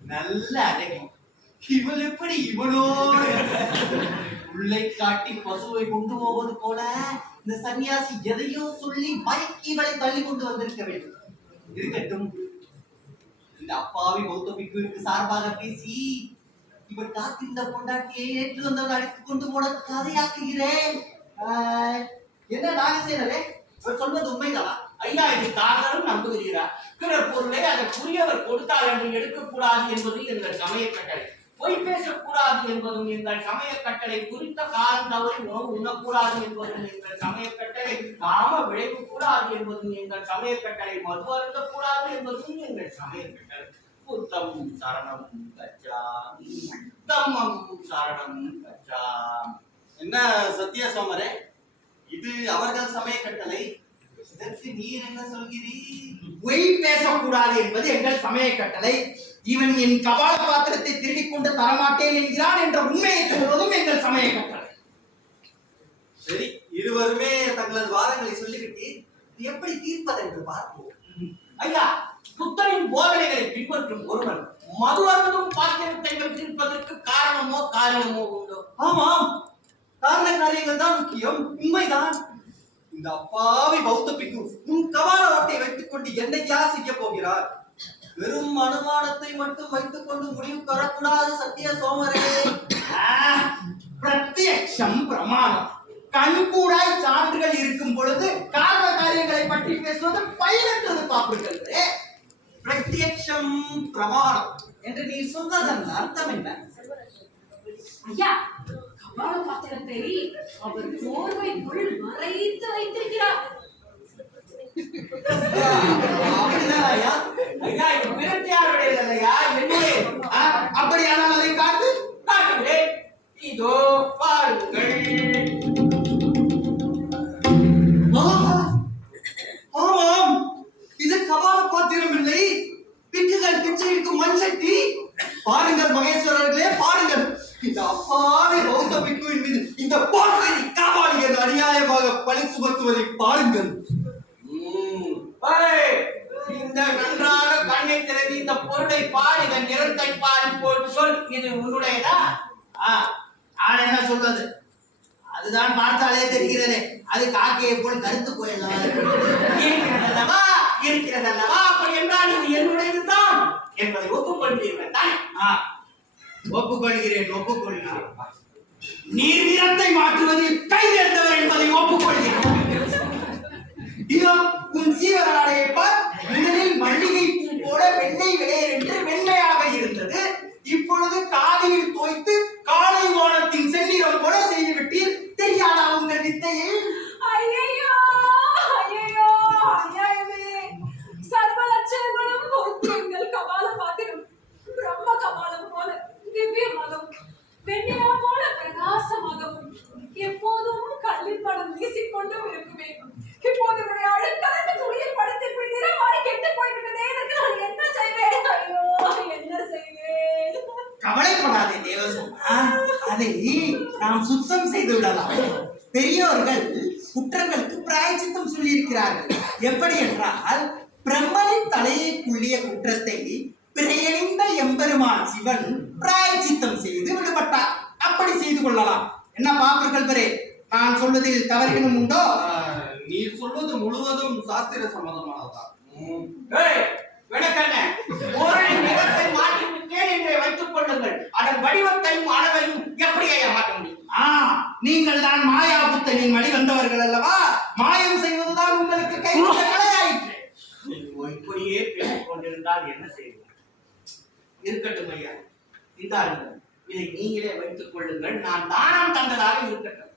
நல்ல அழகி, இவள் எப்படி இவனோடு உள்ளே காட்டி பசுவை கொண்டு போவது போல இந்த சன்னியாசி எதையோ சொல்லி மயக்கி இவளை தள்ளி கொண்டு வந்திருக்க வேண்டும். இருக்கட்டும், இந்த அப்பாவி பௌத்த பிக்குவிற்கு சார்பாக பேசி இவள் காத்திருந்த பொண்டாட்டியை ஏற்று வந்தவள் அழைத்துக் கொண்டு போன கதையாக்குகிறேன். என்ன நாகசேனரே, இவர் சொல்வது உண்மைதானா? ஐயா, இது தாங்களும் நம்புகிறீரா? பிறர் பொருளை அதற்குரியவர் கொடுத்தால் என்று எடுக்கக்கூடாது என்பது எங்கள் சமய கட்டளை. பொய் பேசக்கூடாது என்பதும் எங்கள் சமய கட்டளை. குறித்த காலம் தவறி உணவு உண்ணக்கூடாது என்பதும் எங்கள் சமய கட்டளை. காம விளைவு கூடாது என்பதும் எங்கள் சமய கட்டளை. மது அருந்தக்கூடாது என்பதும் எங்கள் சமய கட்டளை. புத்தம் சரணம் கச்சாமி, தம்மம் சரணம் கச்சாமி. என்ன சத்தியசோமரே, இது அவர்கள் சமய கட்டளை. இதற்கு நீர் என்ன சொல்கிறீர்? பொய் பேசக்கூடாது என்பது எங்கள் சமய கட்டளை. இவன் என் கபால பாத்திரத்தை திருடிக் கொண்டு தரமாட்டேன் என்கிறான் என்ற உண்மையை சொல்வதும் எங்கள் சமய கட்டளை. சரி, இருவருமே தங்களது வாதங்களை சொல்லிவிட்டு எப்படி தீர்ப்பதென்று பார்ப்போம். ஐயா, புத்தரின் போதனைகளை பின்பற்றும் ஒருவன் மது அருந்தும் பாத்திரத்தை வைத்திருப்பதற்கு காரணமோ உண்டோ? ஆமாம், காரண காரியங்கள் தான் முக்கியம். உண்மைதான். இந்த அப்பாவி பௌத்த பிக்கு உன் கபால ஓட்டை வைத்துக் கொண்டு என்னையா செய்ய போகிறார்? வெறும் அனுமானத்தை மட்டும் வைத்துக் கொண்டு முடிவு தரக்கூடாது சத்திய சோமரே. பிரத்யக்ஷம் பிரமாணம். கண்கூடாய் சான்றுகள் இருக்கும் பொழுது காரண காரியங்களை பற்றி பேசுவது பயனற்றது பாப்புகளே. பிரத்யக்ஷம் பிரமாணம் என்று நீ சொன்னதன் அர்த்தம் என்ன? ஐயா, கபால பாத்திரத்தை அவர் போர்வைக்குள் மறைத்து வைத்திருக்கிறார். அப்படிதான் ஐயா. ஐயா இது பிரத்தியாருடைய இல்லையா என்னுடைய அப்படியானால் அதை காட்டு. காட்டுகிறேன். இதோ பாருங்கள். ஆமாம், இது கபால பாத்திரம் இல்லை, பிக்குகள் பிச்சை எடுக்கும் மண் சட்டி. பாருங்கள் மகேஸ்வரர்களே, பாருங்கள். இந்த அப்பாவி பௌத்த பிக்குவின் மீது இந்த போர்வை காபாலிகள் அநியாயமாக பழி சுமத்துவதை பாருங்கள். இந்த நன்றாக கண்ணை திறந்து இந்த பொருளை பாரு, இதன் நிறத்தை பாரு போட்டு சொல். இது உன்னுடையதா? ஆனா என்ன சொல்றது? அதுதான் பார்த்தாலே தெரிகிறதே, அது காக்கையை போல் கருத்து போயிடலாம். இருக்கிறதல்லவா இருக்கிறதல்லவா? அப்படி என்றால் இது என்னுடையதுதான் என்பதை ஒப்புக்கொள்கிறீர்கள் தானே? ஒப்புக்கொள்கிறேன், ஒப்புக்கொள்கிறேன். நீர் நிறத்தை மாற்றுவது கை சேர்ந்தவர் என்பதை ஒப்புக்கொள்கிறேன். இதோ உன் சீவராடையை பார். முதலில் மல்லிகை பூ போல வெள்ளை விளையர் என்று வெண்மையாக இருந்தது. இப்பொழுது காவியில் தோய்த்து காலை வானத்தின் செந்நிறம் போல செய்து விட்டீர். தெரியாதா உங்கள் வித்தையை? ஐயையோ, ஐயையோ, அநியாயமே. சர்வ லட்சணங்களும் பொறுத்து எங்கள் கபால பாத்திரம் பிரம்ம கபாலம் போல திவ்யமாகவும் வெண்ணிலா போல பிரகாசமாகவும் எப்போதும் கல்லின் படம் வீசிக்கொண்டும் இருக்குமே. இப்போது என்னுடைய அழுக்கலந்த துணியில் படுத்து நிறமாறி கெட்டு போய்விட்டதே. இதற்கு நான் என்ன செய்வேன்? ஐயோ, என்ன செய்வேன்? கவலைப்படாதே தேவசோமா, அதை நாம் சுத்தம் செய்து விடலாம். பெரியோர்கள் குற்றங்களுக்கு பிராயச்சித்தம் சொல்லியிருக்கிறார்கள். எப்படி என்றால், பிரம்மனின் தலையை குள்ளிய குற்றத்தை பிறையணிந்த எம்பெருமான் சிவன் பிராயச்சித்தம் செய்து விடுபட்டார். அப்படி செய்து கொள்ளலாம். என்ன பாப்பர்கள் பெரே, நான் சொல்வதில் தவறுகளும் உண்டோ? நீ சொல்வது முழுவதும் சாஸ்திர சம்மதமானதுதான். விளக்கண்ண பொருளின் நிறத்தை மாற்றி விட்டேன் என்று வைத்துக் கொள்ளுங்கள். அதன் வடிவத்தையும் அளவையும் எப்படி மாற்ற முடியும்? நீங்கள் தான் மாயா புத்தனின் வழி வந்தவர்கள் அல்லவா? மாயம் செய்வதுதான் உங்களுக்கு கை கலையாயிற்று. இப்படியே பேசிக் கொண்டிருந்தால் என்ன செய்வது? இருக்கட்டும் ஐயா, இந்தாருங்கள், இதை நீங்களே வைத்துக் கொள்ளுங்கள். நான் தானம் தந்ததாக இருக்கட்டும்.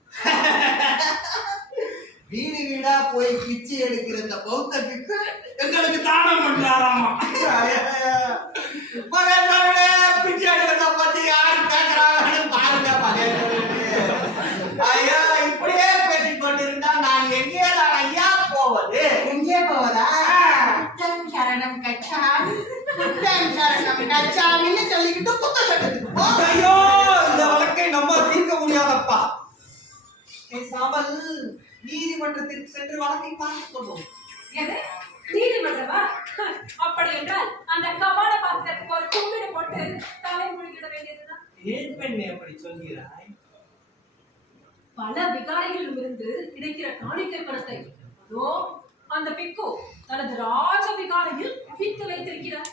வீடு வீடா போய் பிச்சை எடுக்கிற இந்த பௌத்தருக்கு எங்களுக்கு தானம் பண்றாராமா. பிச்சை எடுக்கிறத பத்தி யாரு பேசுறாங்கன்னு பாருங்க. ஐயா இப்படியே பேசிக் கொண்டிருந்தால் நான் எங்கே தான் ஐயா போவது? எங்கே போவதா? சரணம் கச்சாமி சரணம் கச்சாமின்னு சொல்லிக்கிட்டு குத்த சட்டத்துக்கு போ. ஐயோ, இந்த வழக்கை நம்ம தீர்க்க முடியாதப்பா. பேசாமல் நீதிமன்றத்திற்கு சென்று வழக்கை பார்த்துக் கொள்வோம். எது? நீதிமன்றமா? அப்படி என்றால் அந்த கபால பாத்திரத்துக்கு ஒரு கும்பிடு போட்டு தலை முழுகிட வேண்டியதுதான். ஏன் பெண்ணே அப்படி சொல்கிறாய்? பல விகாரிகளிலும் இருந்து கிடைக்கிற காணிக்கை பணத்தை அதோ அந்த பிக்கு தனது ராஜ விகாரையில் குவித்து வைத்திருக்கிறார்.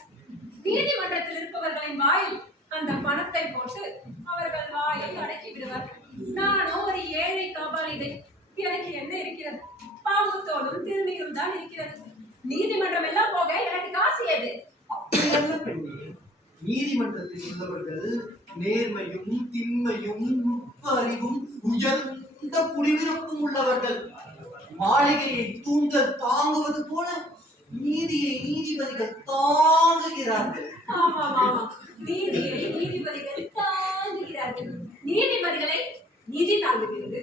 நீதிமன்றத்தில் இருப்பவர்களின் வாயில் அந்த பணத்தை போட்டு அவர்கள் வாயை அடக்கி விடுவார். நானும் ஒரு ஏழை காபாலிதை. எனக்கு என்ன இருக்கிறது? பாம்புத்தோடும் திருநீரும் தான் இருக்கிறது. நீதிமன்றம் எல்லாம் போக எனக்கு காசு ஏது? அப்படியல்ல பெண்ணே, நீதிமன்றத்தில் உள்ளவர்கள் நேர்மையும் திண்மையும் நுட்ப அறிவும் உயர்ந்த குடிவிருப்பும் உள்ளவர்கள். மாளிகையை தூண்கள் தாங்குவது போல நீதியை நீதிபதிகள் தாங்குகிறார்கள். ஆமாம் ஆமாம், நீதியை நீதிபதிகள் தாங்குகிறார்கள். நீதிபதிகளை நீதி தாங்குகிறது.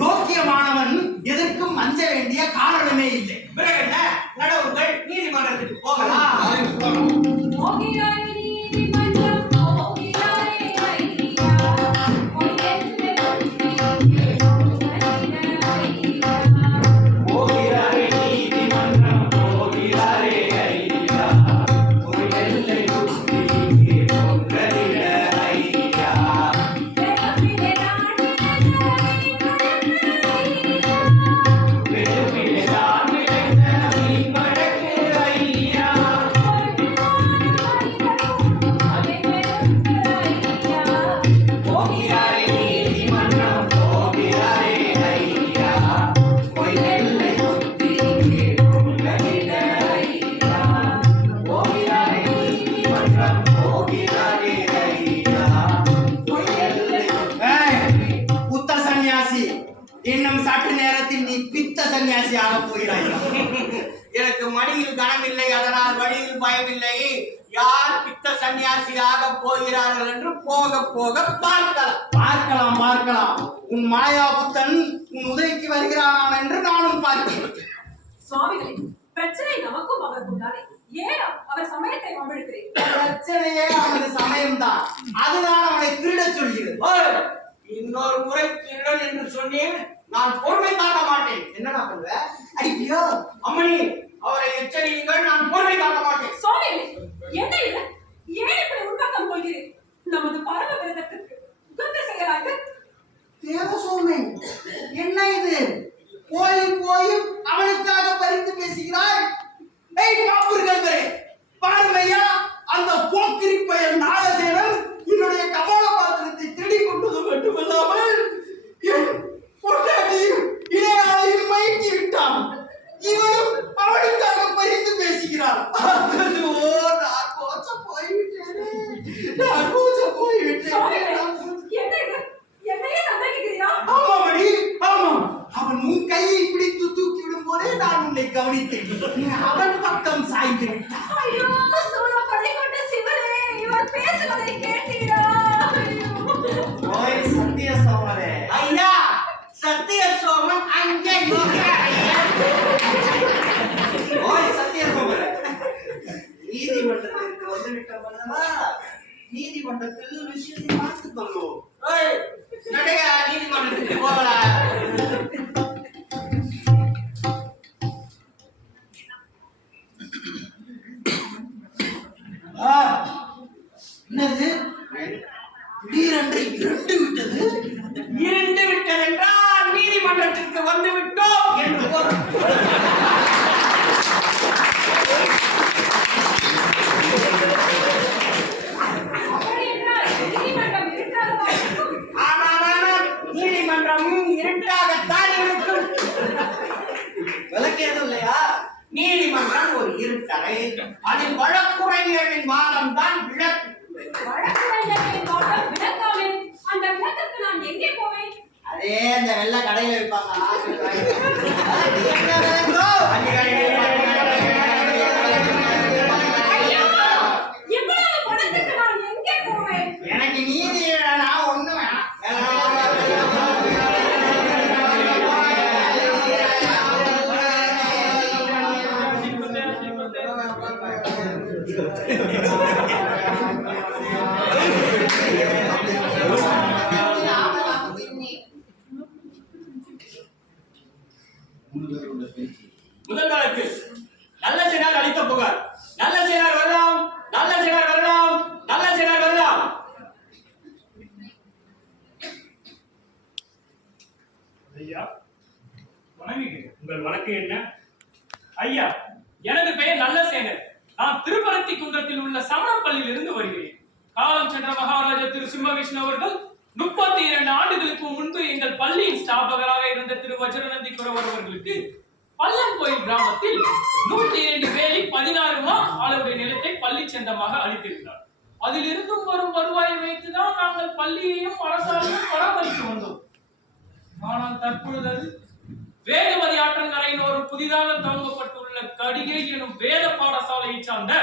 யோக்கியமானவன் எதற்கும் அஞ்ச வேண்டிய காரணமே இல்லை. பிறகு என்ன நடவுங்கள்? நீதிமன்றத்துக்கு போகலாம். போகிறாய் நீதிமன்றம், போகிறாய் ஐயா. பொய்யென்று போகிறாரே நீதிமன்றம், போகிறாரே ஐயா. ஒரு எல்லை ஒன்றிலே ஒன்றறிய ஐயா. இன்னும் சற்று நேரத்தில் நீ பித்த சன்னியாசியாக போகிறாய். எனக்கு மடியில் கனமில்லை, அதனால் வழியில் பயமில்லை. யார் பித்த சன்னியாசியாக போகிறார்கள் என்று போக போக பார்க்கலாம். பார்க்கலாம் பார்க்கலாம். உன் மாயா புத்தன் உன் உதவிக்கு வருகிறான் என்று நானும் பார்க்கிறேன். சுவாமிகளே, பிரச்சனை நமக்கும் அவருக்கும் தானே. ஏன் அவர் சமயத்தை வம்பிழுக்கிறேன்? பிரச்சனையே அவனது சமயம்தான். அதுதான் அவனை திருடச் சொல்கிறது. ஓய், இன்னொரு முறை திருடன் என்று சொன்னேன், நான் பொறுமை காக்க மாட்டேன். என்னடா பண்ணுவ? ஐயோ அம்மணி, அவரை எச்சரியுங்கள், நான் பொறுமை காக்க மாட்டேன். சுவாமிகளே, என்ன இது? ஏன் இப்படி உள்பக்கம் கொள்கிறேன்? நமது பரம விரதத்திற்கு உகந்த செயலாக தேவசோமன், என்ன இது? போயும் போயும் அவனுக்காக பறித்து பேசுகிறாய். ஏய் பாப்பர்கள் வரே, பாருமையா, அந்த போக்கிரி பெயர் நாகசேனன் என்னுடைய கபால பாத்திரத்தை திருடி கொண்டது மட்டுமல்லாமல் என் பொண்டாட்டியும் இளையாளையும் மயக்கி விட்டான். இவனும் அவனுக்காக பறித்து பேசுகிறான். நான் கோச்ச போய்விட்டேனே, நான் கோச்ச போய்விட்டேன். என்ன இது? என்னையே சந்தேகிக்கிறீரா? ஆமாமணி, ஆமாம். அவன் உன் கையை பிடித்து தூக்கி விடும் போதே நான் உன்னை கவனித்தேன். நீ அவன் பக்கம் சாய்ந்து விட்டாய். ஐயோ, சூழப்படை கொண்ட சிவனே, இவர் பேசுவதை கேட்டீரா? ஓய் சத்திய சோமரே. ஐயா, சத்திய சோமன் அங்கே இருக்கிறார். ஓய் சத்திய சோமரே. நீதிமன்றத்திற்கு வந்துவிட்டோம் அல்லவா? நீதிமன்றத்தில் விஷயத்தை பார்த்துக் கொள்வோம். ஓய், நடைய நீதிமன்றத்துக்கு போகலாம். என்னது? திடீரென்று இரண்டு விட்டது. இருந்து விட்டதென்றால் நீதிமன்றத்திற்கு வந்து விட்டோம் என்று பொருள். அப்படி என்றால் நீதிமன்றம் இருக்காதா? ஆனால் நீதிமன்றம் இருட்டாகத்தான் இருக்கும். விளக்கு எதுவும் இல்லையா? நீதிமன்றம் ஒரு இருட்டறை, அதில் வழக்குரைஞர்களின் வாதம் தான் விளக்கு. வழக்குரைஞர்களின் வாதம் விளக்காமே. அந்த விளக்கத்துக்கு நான் எங்கே போவேன்? அதே அந்த வெள்ளை கடையில வைப்பாங்க. என்ன விளக்கோ? ஐயோ, இவ்வளவு பணத்துக்கு நான் எங்கே போவேன்? எனக்கு நீதி வேணாம், ஒண்ணு வேணாம். முதல் வழக்கு, நல்ல சிறார் அளித்த புகார். நல்ல சிறார் வரலாம், நல்ல சிறார் வரலாம், நல்ல சிறார் வரலாம். ஐயா, வணங்குகிறேன். உங்கள் வழக்கு என்ன? ஐயா, எனது பெயர் நல்லசேனர். நான் திருப்பரத்தி குன்றத்தில் உள்ள சமணப்பள்ளியில் இருந்து வருகிறேன். காலம் சென்ற மகாராஜா திரு சிம்மவிஷ்ணு அவர்கள் 32 ஆண்டுகளுக்கு முன்பு எங்கள் பள்ளியின் ஸ்தாபகராக இருந்த திரு வஜ்ரநந்தி குரவர் அவர்களுக்கு பல்லன்கோயில் கிராமத்தில் 102 வேலி 16 மா அளவுடைய நிலத்தை பள்ளி சொந்தமாக அளித்திருந்தார். அதிலிருந்தும் வரும் வருவாயை வைத்துதான் நாங்கள் பள்ளியையும் அரசாலையும் பராமரித்து வந்தோம். ஆனால் தற்பொழுது அது வேகவதி ஆற்றங்கரையின் ஒரு புதிதாக துவங்கப்பட்டுள்ள கடிகை எனும் வேத பாடசாலையை சார்ந்த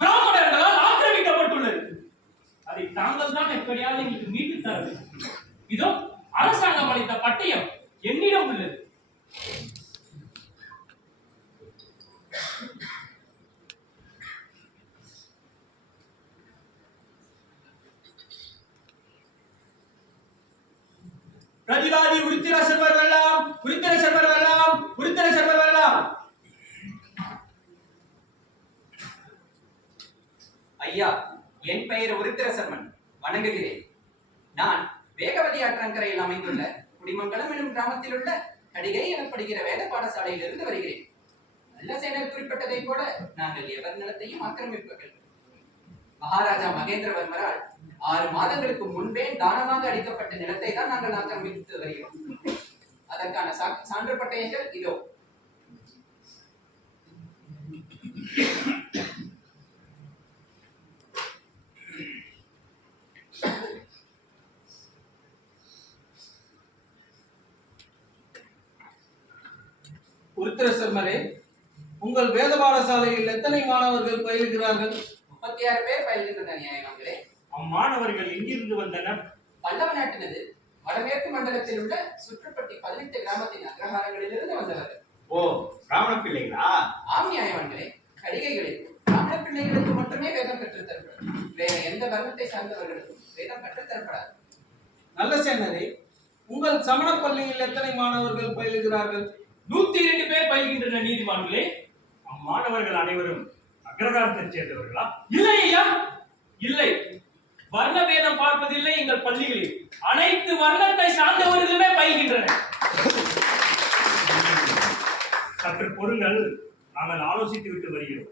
பிராமணர்களால் ஆக்கிரமிக்கப்பட்டுள்ளது. அதை தாங்கள் தான் எப்படியாவது எங்களுக்கு மீட்டு தர வேண்டும். இதோ அரசாங்கம் அளித்த பட்டயம் என்னிடம் உள்ளது. பிரதிவாதி உருத்திர செல்வர் வரலாம், உருத்திர செல்வர் வரலாம், உருத்திர செல்வர் வரலாம். ஐயா, என் பெயர் உருத்திரசர்மன். வணங்குகிறேன். நான் வேகவதி ஆற்றங்கரையில் அமைந்துள்ள குடிமங்கலம் எனும் கிராமத்தில் உள்ள கடிகை எனப்படுகிற வேத பாடசாலையில் இருந்து வருகிறேன். நல்லசேனர் குறிப்பிட்டதை போல நாங்கள் எவர் நிலத்தையும் ஆக்கிரமிப்பவர்கள். மகாராஜா மகேந்திரவர்மரால் 6 மாதங்களுக்கு முன்பே தானமாக அளிக்கப்பட்ட நிலத்தை தான் நாங்கள் ஆக்கிரமித்து வருகிறோம். அதற்கான சான்று பட்டயங்கள் இதோ. உருத்திரசர்மரே, உங்கள் வேத பாடசாலையில் எத்தனை மாணவர்கள் பயிலுகிறார்கள்? 36 பேர் பயில்கின்றனர் நியாயமாங்களே. அம்மாணவர்கள் எங்கிருந்து வந்தனர்? பல்லவ நாட்டினது வடமேற்கு மண்டலத்தில் உள்ள சுற்றுப்பட்டி 18 கிராமத்தின் அக்ரஹாரங்களிலிருந்து வந்தவர்கள். ஓ, பிராமண பிள்ளைகளா? ஆம் நியாயமாங்களே. கடிகைகளில் பிராமண பிள்ளைகளுக்கு மட்டுமே வேதம் கற்றுத்தரப்படும். வேற எந்த வர்ணத்தை சார்ந்தவர்களுக்கும் வேதம் கற்றுத்தரப்படாது. நல்ல சேனரே, உங்கள் சமண பள்ளியில் எத்தனை மாணவர்கள் பயிலுகிறார்கள்? 102 பேர் பயில்கின்றனர் நீதிமான்களே. அம்மாணவர்கள் அனைவரும் அக்ரகாரத்தைச் சேர்ந்தவர்களா? இல்லை ஐயா, இல்லை. வர்ண வேதம் பார்ப்பதில்லை எங்கள் பள்ளிகளில். அனைத்து வர்ணத்தை சார்ந்தவர்களுமே பயில்கின்றனர். சற்று பொருங்கள், நாங்கள் ஆலோசித்து விட்டு வருகிறோம்.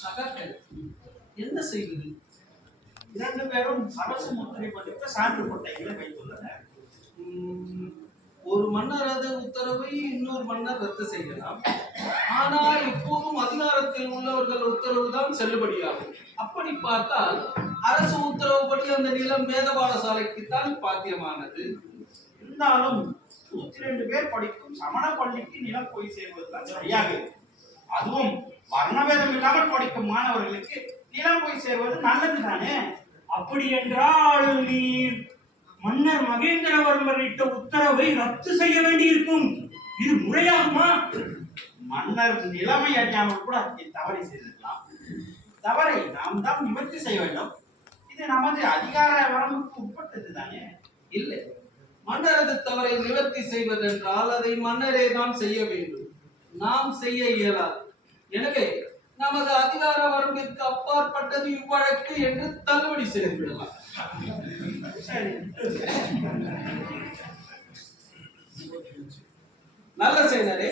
சகாக்கள், என்ன செய்வது? 2 பேரும் அரசு முத்திரை பதித்த சான்று கொட்டைகளை வைத்துள்ளனர். ஒரு மன்னரது உத்தரவை இன்னொரு மன்னர் ரத்து செய்யலாம். ஆனால் இப்போதும் அதிகாரத்தில் உள்ளவர்கள் உத்தரவு தான் செல்லுபடியாகும். அப்படி பார்த்தால் அரசு உத்தரவுப்படி அந்த நிலம் வேத பாடசாலைக்குத்தான் பாத்தியமானது. இருந்தாலும் 102 பேர் படிக்கும் சமண பள்ளிக்கு நிலம் போய் சேர்வதுதான் சரியாக இருக்கும். அதுவும் வர்ணவேதம் இல்லாமல் படிக்கும் மாணவர்களுக்கு நிலம் போய் சேர்வது நல்லது தானே. அப்படி என்றால் நீர் மன்னர் மகேந்திரவர்மர் இட்ட உத்தரவை ரத்து செய்ய வேண்டியிருக்கும். இது முறையாகுமா? மன்னர் நிலைமை அறியாமல் கூட தவறை செய்திருக்கலாம். தவறை நாம் தான் நிவர்த்தி செய்ய வேண்டும். இது நமது அதிகார வரம்புக்கு உட்பட்டது தானே. இல்லை, மன்னரது தவறை நிவர்த்தி செய்வதென்றால் அதை மன்னரே தான் செய்ய வேண்டும். நாம் செய்ய இயலாது. எனவே நமது அதிகார வரம்பிற்கு அப்பாற்பட்டது இவ்வழக்கு என்று தள்ளுபடி செய்துவிடலாம். நல்ல சேனரே,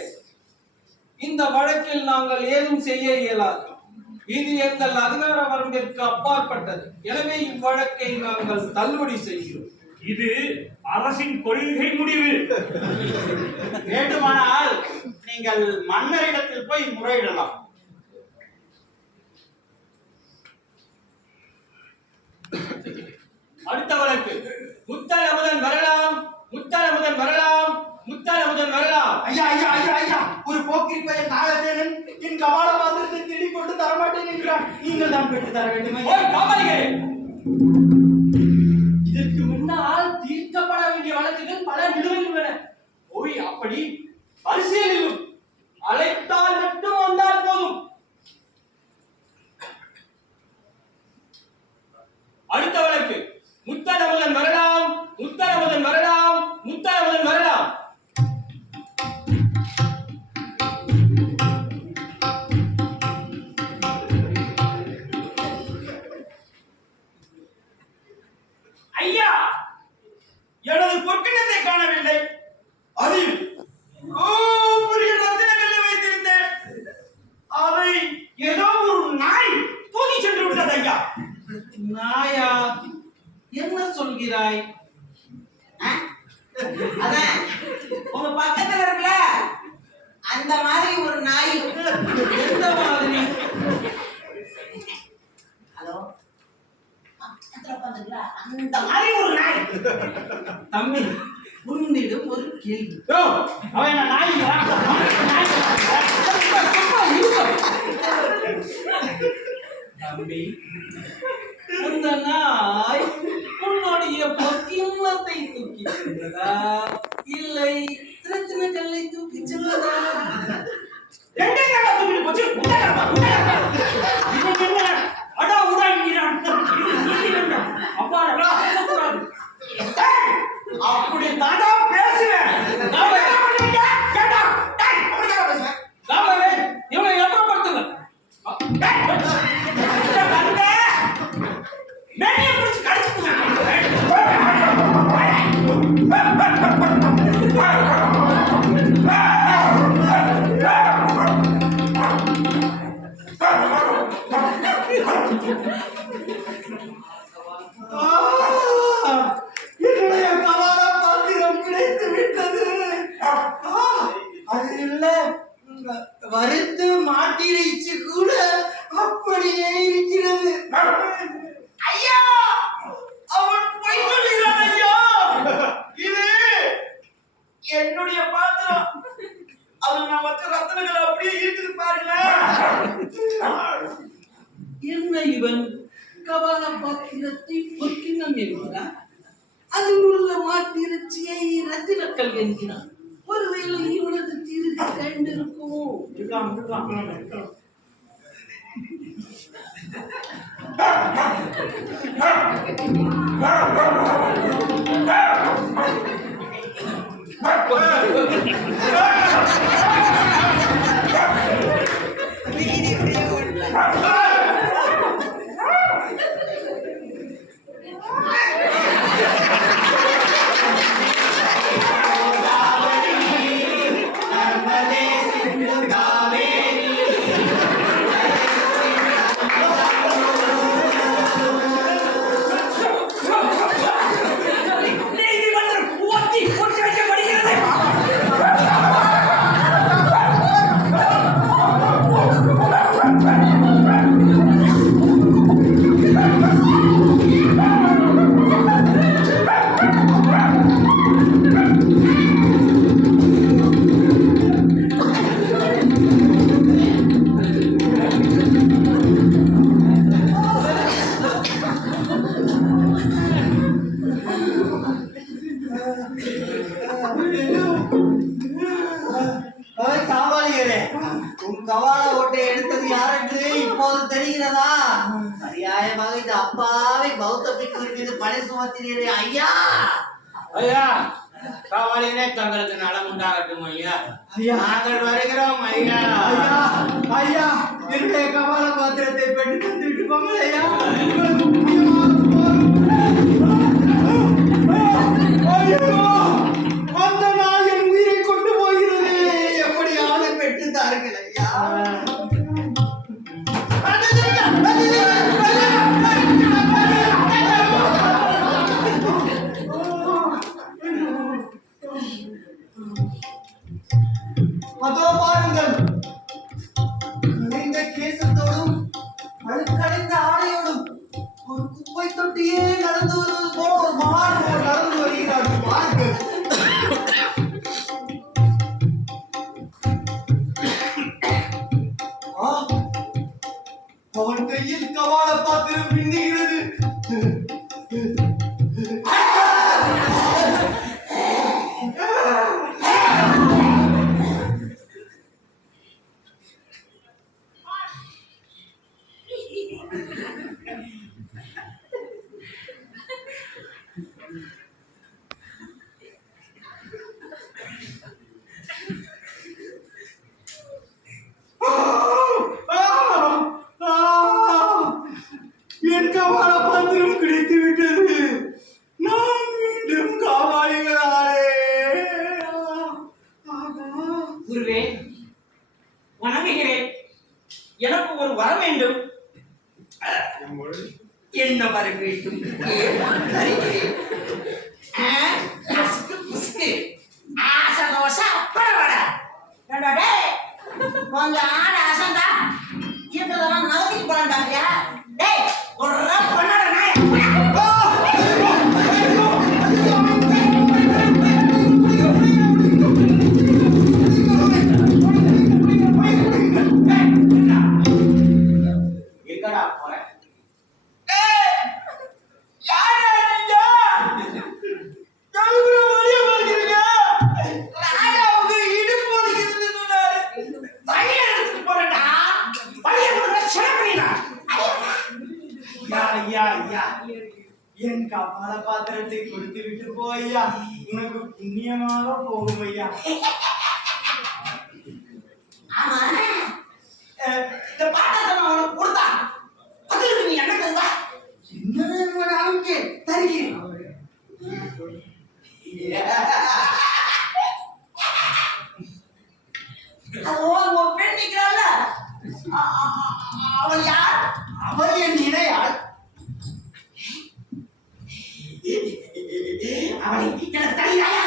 இந்த வழக்கில் நாங்கள் ஏதும் செய்ய இயலாது. இது எங்கள் அதிகார வரம்பிற்கு அப்பாற்பட்டது. எனவே இவ்வழக்கை நாங்கள் தள்ளுபடி செய்கிறோம். இது அரசின் கொள்கை முடிவு. வேண்டுமானால் நீங்கள் மன்னரிடத்தில் போய் முறையிடலாம். அடுத்த வழக்கு. முத்தலமுதன் வரலாம், முத்தலமுதன் வரலாம், முத்தலமுதன் வரலாம். ஐயா ஐயா ஐயா ஐயா, ஒரு போக்கிரி பையன் நாகசேனன் என் கபால பாத்திரத்தை திருடி கொண்டு தரமாட்டேன் என்கிறான். நீங்கள் தான் பெற்று தர வேண்டும். இதற்கு முன்னால் தீர்க்கப்பட வேண்டிய வழக்குகள் பல நிலுவையில் உள்ளன. ஓய், அப்படி பரிசீலிலும் அழைத்தால் மட்டும் வந்தால் போதும். அடுத்த வழக்கு. முத்தலமுதன் வரலாம், முத்தலமுதன் வரலாம், முத்தலமுதன் வரலாம். ஐயா, எனது பொற்கிணத்தை காணவில்லை. அதில் பெரிய ரத்தினங்களை வைத்திருந்தேன். அதை ஏதோ ஒரு நாய் தூக்கி சென்று விட்டது ஐயா. நாயா? என்ன சொல்கிறாய்? அதான் உங்க பக்கத்துல இருக்குல்ல அந்த மாதிரி ஒரு நாய். எந்த மாதிரி? ஹலோ, பக்கத்துல உட்காந்துருக்குல அந்த மாதிரி ஒரு நாய். தம்பி, உன்னிடம் ஒரு கேள்வி. அவன் என்ன நாய்ங்களா? தம்பி, அந்த நாய் உன்னுடைய பொக்கியத்தை தூக்கி சென்றதா இல்லை ரத்தின கல்லை தூக்கி சென்றதா? அப்படி தாண்டா பேசுவேன். இவனை எப்பப்படுத்துங்க. என்னுடைய கபால பாத்திரம் வேண்டும் என்கிறார். அதில் உள்ள மாட்டிறைச்சியை ரத்தினக்கல் என்கிறார். ஒருவேளை இவனது திருகு கண்டிருக்குமோ? காவாலிகளே, உன் கவால ஓட்டை எடுத்தது யார் என்று இப்போது தெரிகிறதா? அநியாயமாக இந்த அப்பாவை பௌத்த பிக்குவின் மீது பழி சுமத்தினீரே ஐயா. ஐயா, காவாலினே தங்களுக்கு நலம் உண்டாகட்டும் ஐயா. நாங்கள் வருகிறோம் ஐயா. ஐயா ஐயா, என்னுடைய கபால பாத்திரத்தை பெற்று தந்துவிட்டு போங்கள் ஐயா. ஐயோ, அந்த நாள் என் உயிரை கொண்டு போகிறது. எப்படி ஆளை பெற்று தாருங்கள் ஐயா. அதோ பாருங்கள், கலைந்த கேசத்தோடும் அழுக்கடைந்த ஆடையோடும் ஒரு குப்பை தொட்டியே நடந்து வருவது போல ஒரு மாணவன் நடந்து வருகிறார். பாருங்கள். அவன் கையில் கவால பாத்திரம் பின்னுகிறது. என் கவால பாத்திரம் கிடைத்து விட்டது. நான் மீண்டும் காவாலிகளாலே. குருவே, வணங்குகிறேன். எனக்கு ஒரு வரம் வேண்டும். என்ன வர வேண்டும்? கொஞ்சம் ஆட அசந்தா இதெல்லாம் நகர்த்தி போறாண்டாங்க. டேய், ஒரு பொண்ணோட நாய். எங்கடா போற? ஐயா ஐயா, என் கபால பாத்திரத்தை கொடுத்து விட்டு போய்யா, உனக்கு புண்ணியமாக போகும் ஐயா. ஆமா, இந்த பாத்திரத்தை நான் உனக்கு கொடுத்தா அதுக்கு நீ என்ன தருவ? என்ன வேணும்னாலும் தருகிறேன். அவன் பெண் நிற்கிறாள். அவள் யார்? அவள் என் இணையாள். அவளை எனக்கு தருகிறாயா?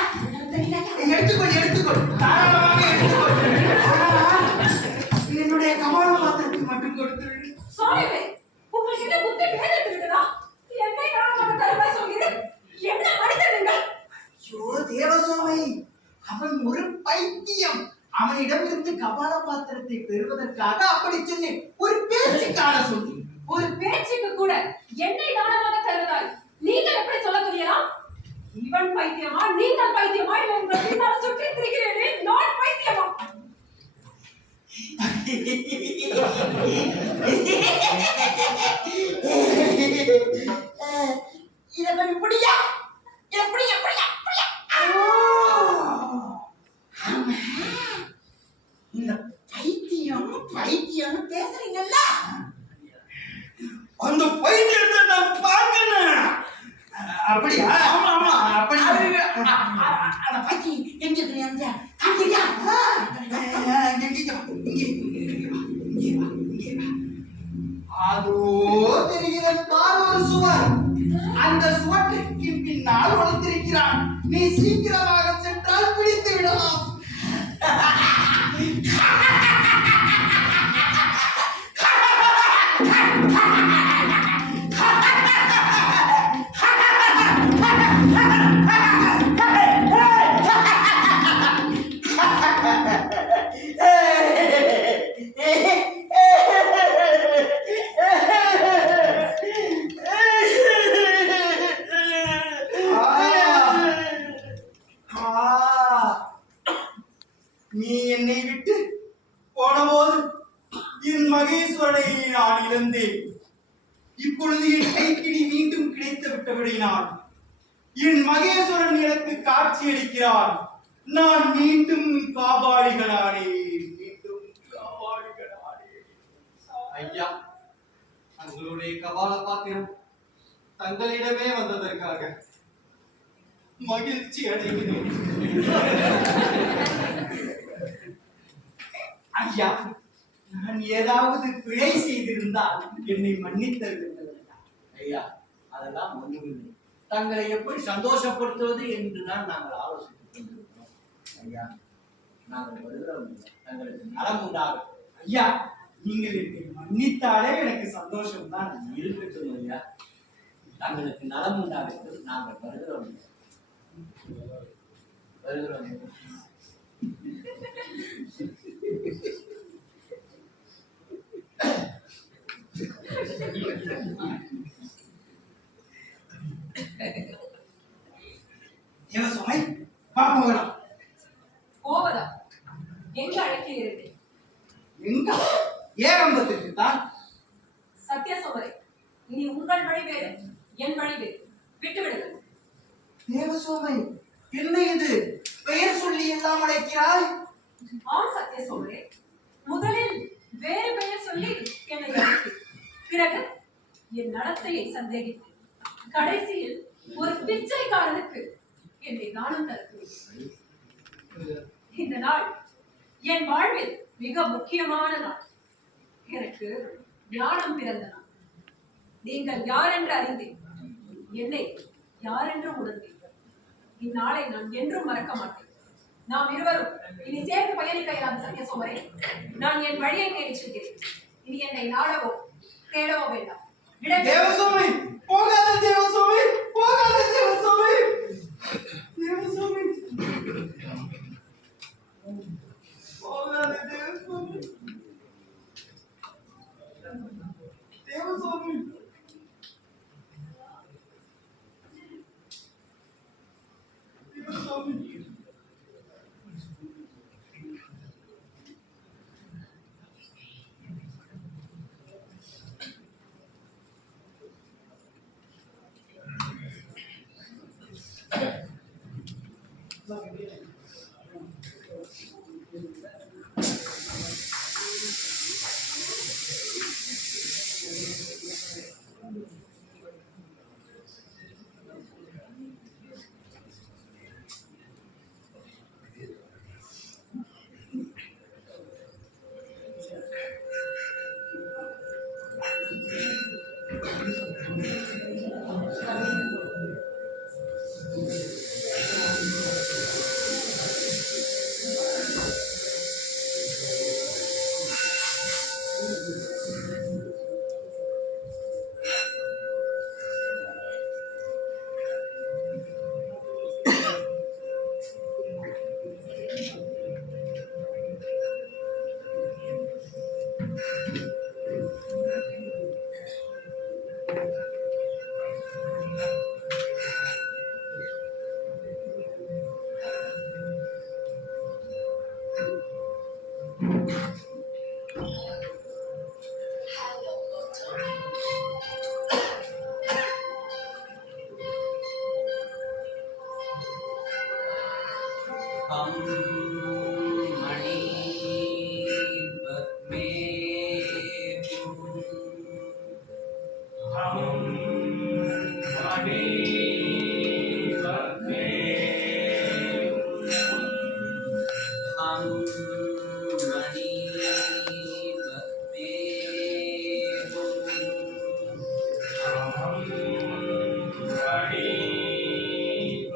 எடுத்துக்கொள் எடுத்துக்கொள், தாராளமாக எடுத்துக்கொள். என்னுடைய கபால பாத்திரத்தை மட்டும் கொடுத்து விடு. சுவாமிகளே, உங்களுக்கு என்ன புத்தி பேதட்டு விட்டதா? என்னை காரணமாக தருவாய் சொல்கிறேன். என்ன மனிதர் நீங்கள்? ஐயோ தேவசுவாமி, அவன் ஒரு பைத்தியம். அவனிடமிருந்து கபால பாத்திரத்தை பெறுவதற்காக அப்படி சொன்னேன். ஒரு பேச்சுக்காக சொன்னேன். ஒரு பேச்சுக்கு கூட என்னை தானமாக தருவதாய் நீங்கள் எப்படி சொல்ல துணியலாம்? இவன் பைத்தியமா, நீங்கள் பைத்தியமா, இல்லை உங்கள் பின்னால் சுற்றி திரிகிறேனே நான் பைத்தியமா? இதெல்லாம் இப்படியா? எப்படி எப்படியா எப்படியா? ஆமா, இந்த பைத்தியம் பைத்தியம்னு பேசுறீங்கல்ல, அந்த பைத்தியத்தை நான் பார்க்கணும். அப்படியா? ஆமா ஆமா, அப்படி அந்த பைத்தியம் எங்க தெரியாத காட்டியா? அதோ தெரிகிறது பார் ஒரு சுவர். அந்த சுவற்றுக்கு பின்னால் ஒளித்திருக்கிறான். நீ சீக்கிரமாக சென்றால் பிடித்து விடலாம். நீ என்னை விட்டு போனபோது என் மகேஸ்வரனை நான் இழந்தேன். இப்பொழுது என் கைக்கு நீ மீண்டும் கிடைத்து விட்டபடியினால் என் மகேஸ்வரன் எனக்கு காட்சி அளிக்கிறான். நான் மீண்டும் காபாளிகளானேன். ஐயா, தங்களுடைய கபால பாத்திரம் தங்களிடமே வந்ததற்காக மகிழ்ச்சி அடைகிறேன். ஐயா, நான் ஏதாவது பிழை செய்திருந்தால் என்னை மன்னித்து விடுங்கள். ஐயா, அதெல்லாம் ஒன்றுமில்லை. தங்களை எப்படி சந்தோஷப்படுத்துவது என்றுதான் நாங்கள் ஆலோசித்துக் கொண்டிருக்கிறோம். ஐயா, நாங்கள் வருகிறோம். தங்களுக்கு நலம் உண்டாகும். ஐயா, நீங்கள் என்னை மன்னித்தாலே எனக்கு சந்தோஷம் தான். இருக்கட்டும் ஐயா, தங்களுக்கு நலம் உண்டாகும். நாங்கள் வருகிறோம். வருகிறோம். தேவசுமை, போகலாம். போவதா? எங்க அழைக்கிறீர்கள்? எங்க? ஏகம்பத்திற்கு தான். சத்தியசோமரே, இனி உங்கள் வழி வேறு, என் வழி வேறு. விட்டுவிடுங்கள். தேவசோமை, என்ன இது? பெயர் சொல்லி எல்லாம் அழைக்கிறாய்? ஆம் சத்தியசோமரே, முதலில் வேறு பெயர் சொல்லி என்னை அழைத்தீர். பிறகு என் நடத்தையை சந்தேகித்து கடைசியில் ஒரு பிச்சைக்காரனுக்கு என்னை தானம் தருகிறேன். இந்த நாள் என் வாழ்வில் மிக முக்கியமான நாள். எனக்கு ஞானம் பிறந்த நாள். நீங்கள் யார் என்று அறிந்தேன், என்னை யார் என்று உணர்ந்தீர்கள். இந்நாளை நான் என்றும் மறக்க மாட்டேன். நாம் இருவரும் இனி சேர்ந்து பயணிக்க இயலாத சத்தியசோமரே, நான் என் வழியை தேடி செல்கிறேன். இனி என்னை நாடவோ தேடவோ வேண்டாம். தேவசோமை, போகாத தேவசோமை, போகாத தேவசோமை, தேவசோமை, போகாத தேவசோமை, தேவசோமை. हम मणि पद्मे हम मणि पद्मे हम मणि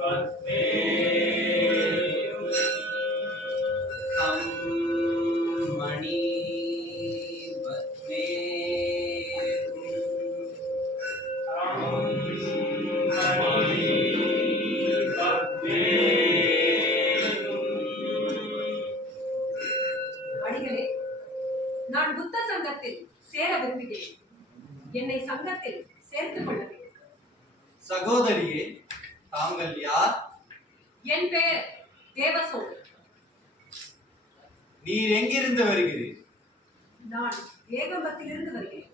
पद्मे हम मणि पद्मे हम मणि पद्मे அடிகளே, நான் புத்த சங்கத்தில் சேர விரும்புகிறேன். என்னை சங்கத்தில் சேர்த்துக் கொள்ள வேண்டும். சகோதரியே, தாங்கள் யார்? என் பெயர் தேவசோமி. நீர் எங்கிருந்து வருகிறீர்? நான் ஏகம்பத்திலிருந்து வருகிறேன்.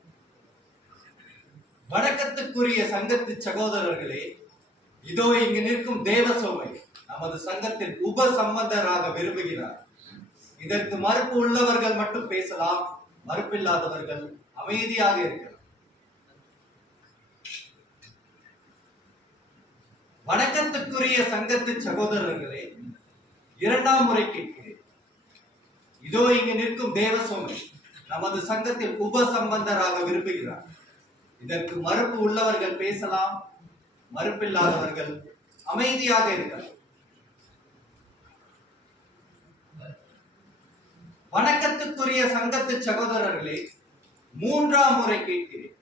வணக்கத்துக்குரிய சங்கத்து சகோதரர்களே, இதோ இங்கு நிற்கும் தேவசோமை நமது சங்கத்தில் உப சம்பந்தராக விரும்புகிறார். இதற்கு மறுப்பு உள்ளவர்கள் மட்டும் பேசலாம், மறுப்பில்லாதவர்கள் அமைதியாக இருக்கலாம். வணக்கத்துக்குரிய சங்கத்து சகோதரர்களே, இரண்டாம் முறை கேட்கிறேன். இதோ இங்கு நிற்கும் தேவசோமை நமது சங்கத்தில் உப சம்பந்தராக விரும்புகிறார். இதற்கு மறுப்பு உள்ளவர்கள் பேசலாம், மறுப்பில்லாதவர்கள் அமைதியாக இருக்கலாம். வணக்கத்துக்குரிய சங்கத்து சகோதரர்களே, மூன்றாம் முறை கேட்கிறேன்.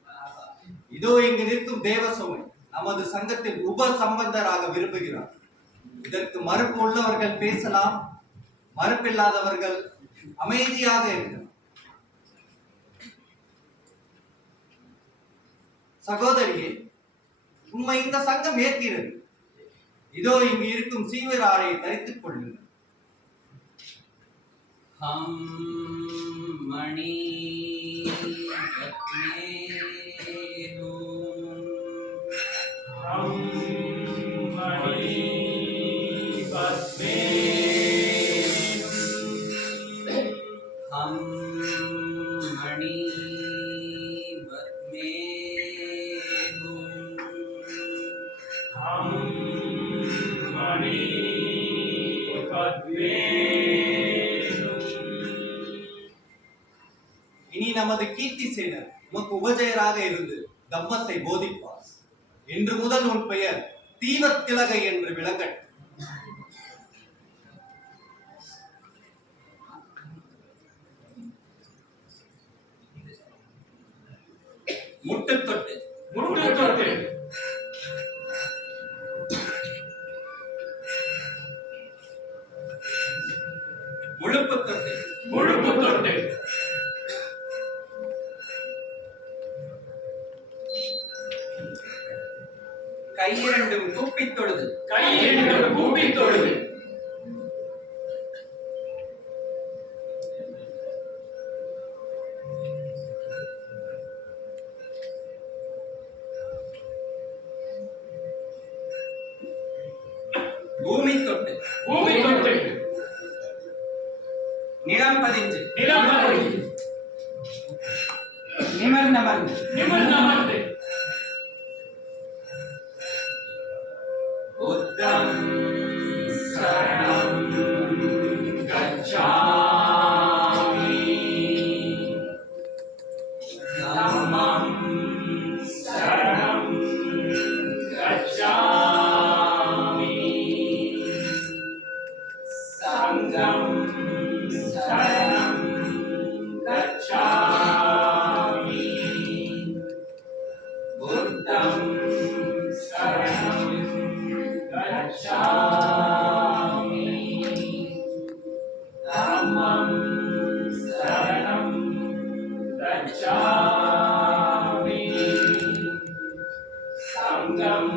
இதோ இங்கு நிற்கும் தேவசோமை நமது சங்கத்தில் உப சம்பந்தராக விரும்புகிறார். இதற்கு மறுப்பு உள்ளவர்கள் பேசலாம், மறுப்பில்லாதவர்கள் அமைதியாக இருக்கலாம். சகோதரியே, உண்மை இந்த சங்கம் ஏற்கிறது. இதோ இங்கு இருக்கும் சீவராரை தரித்துக் கொள்ளுங்கள். हम मणि पद्मे हम मणि पद्मे हम मणि पद्मे हम मणि पद्मे இனி நமது கீர்த்தி சேனர் உமக்கு உபஜயராக இருந்து தம்மத்தை போதிப்பார். இன்று முதல் உன் பெயர் தீவத்திலகை என்று விளங்கட்டும். முட்டு தொட்டு முட்டு தொட்டு முழுப்பு தொட்டு முழுப்பு தொட்டு கையிரண்டும் கூப்பித் தொழுது கையிரண்டும் கூப்பித் தொழுது பூமி தொட்டு பூமி தொட்டு நிலம் பதிஞ்சு நிலம் பதிஞ்சு நிமிர்ந்தமர்ந்து நிமிர்ந்தமர்ந்து புத்தம் சரணம் கச்சாமி தம்மம் சரணம் கச்சாமி சங்கம் சரணம் கச்சாமி புத்தம் சரணம் கச்சாமி தம்மம் சரணம் கச்சாமி சங்கம்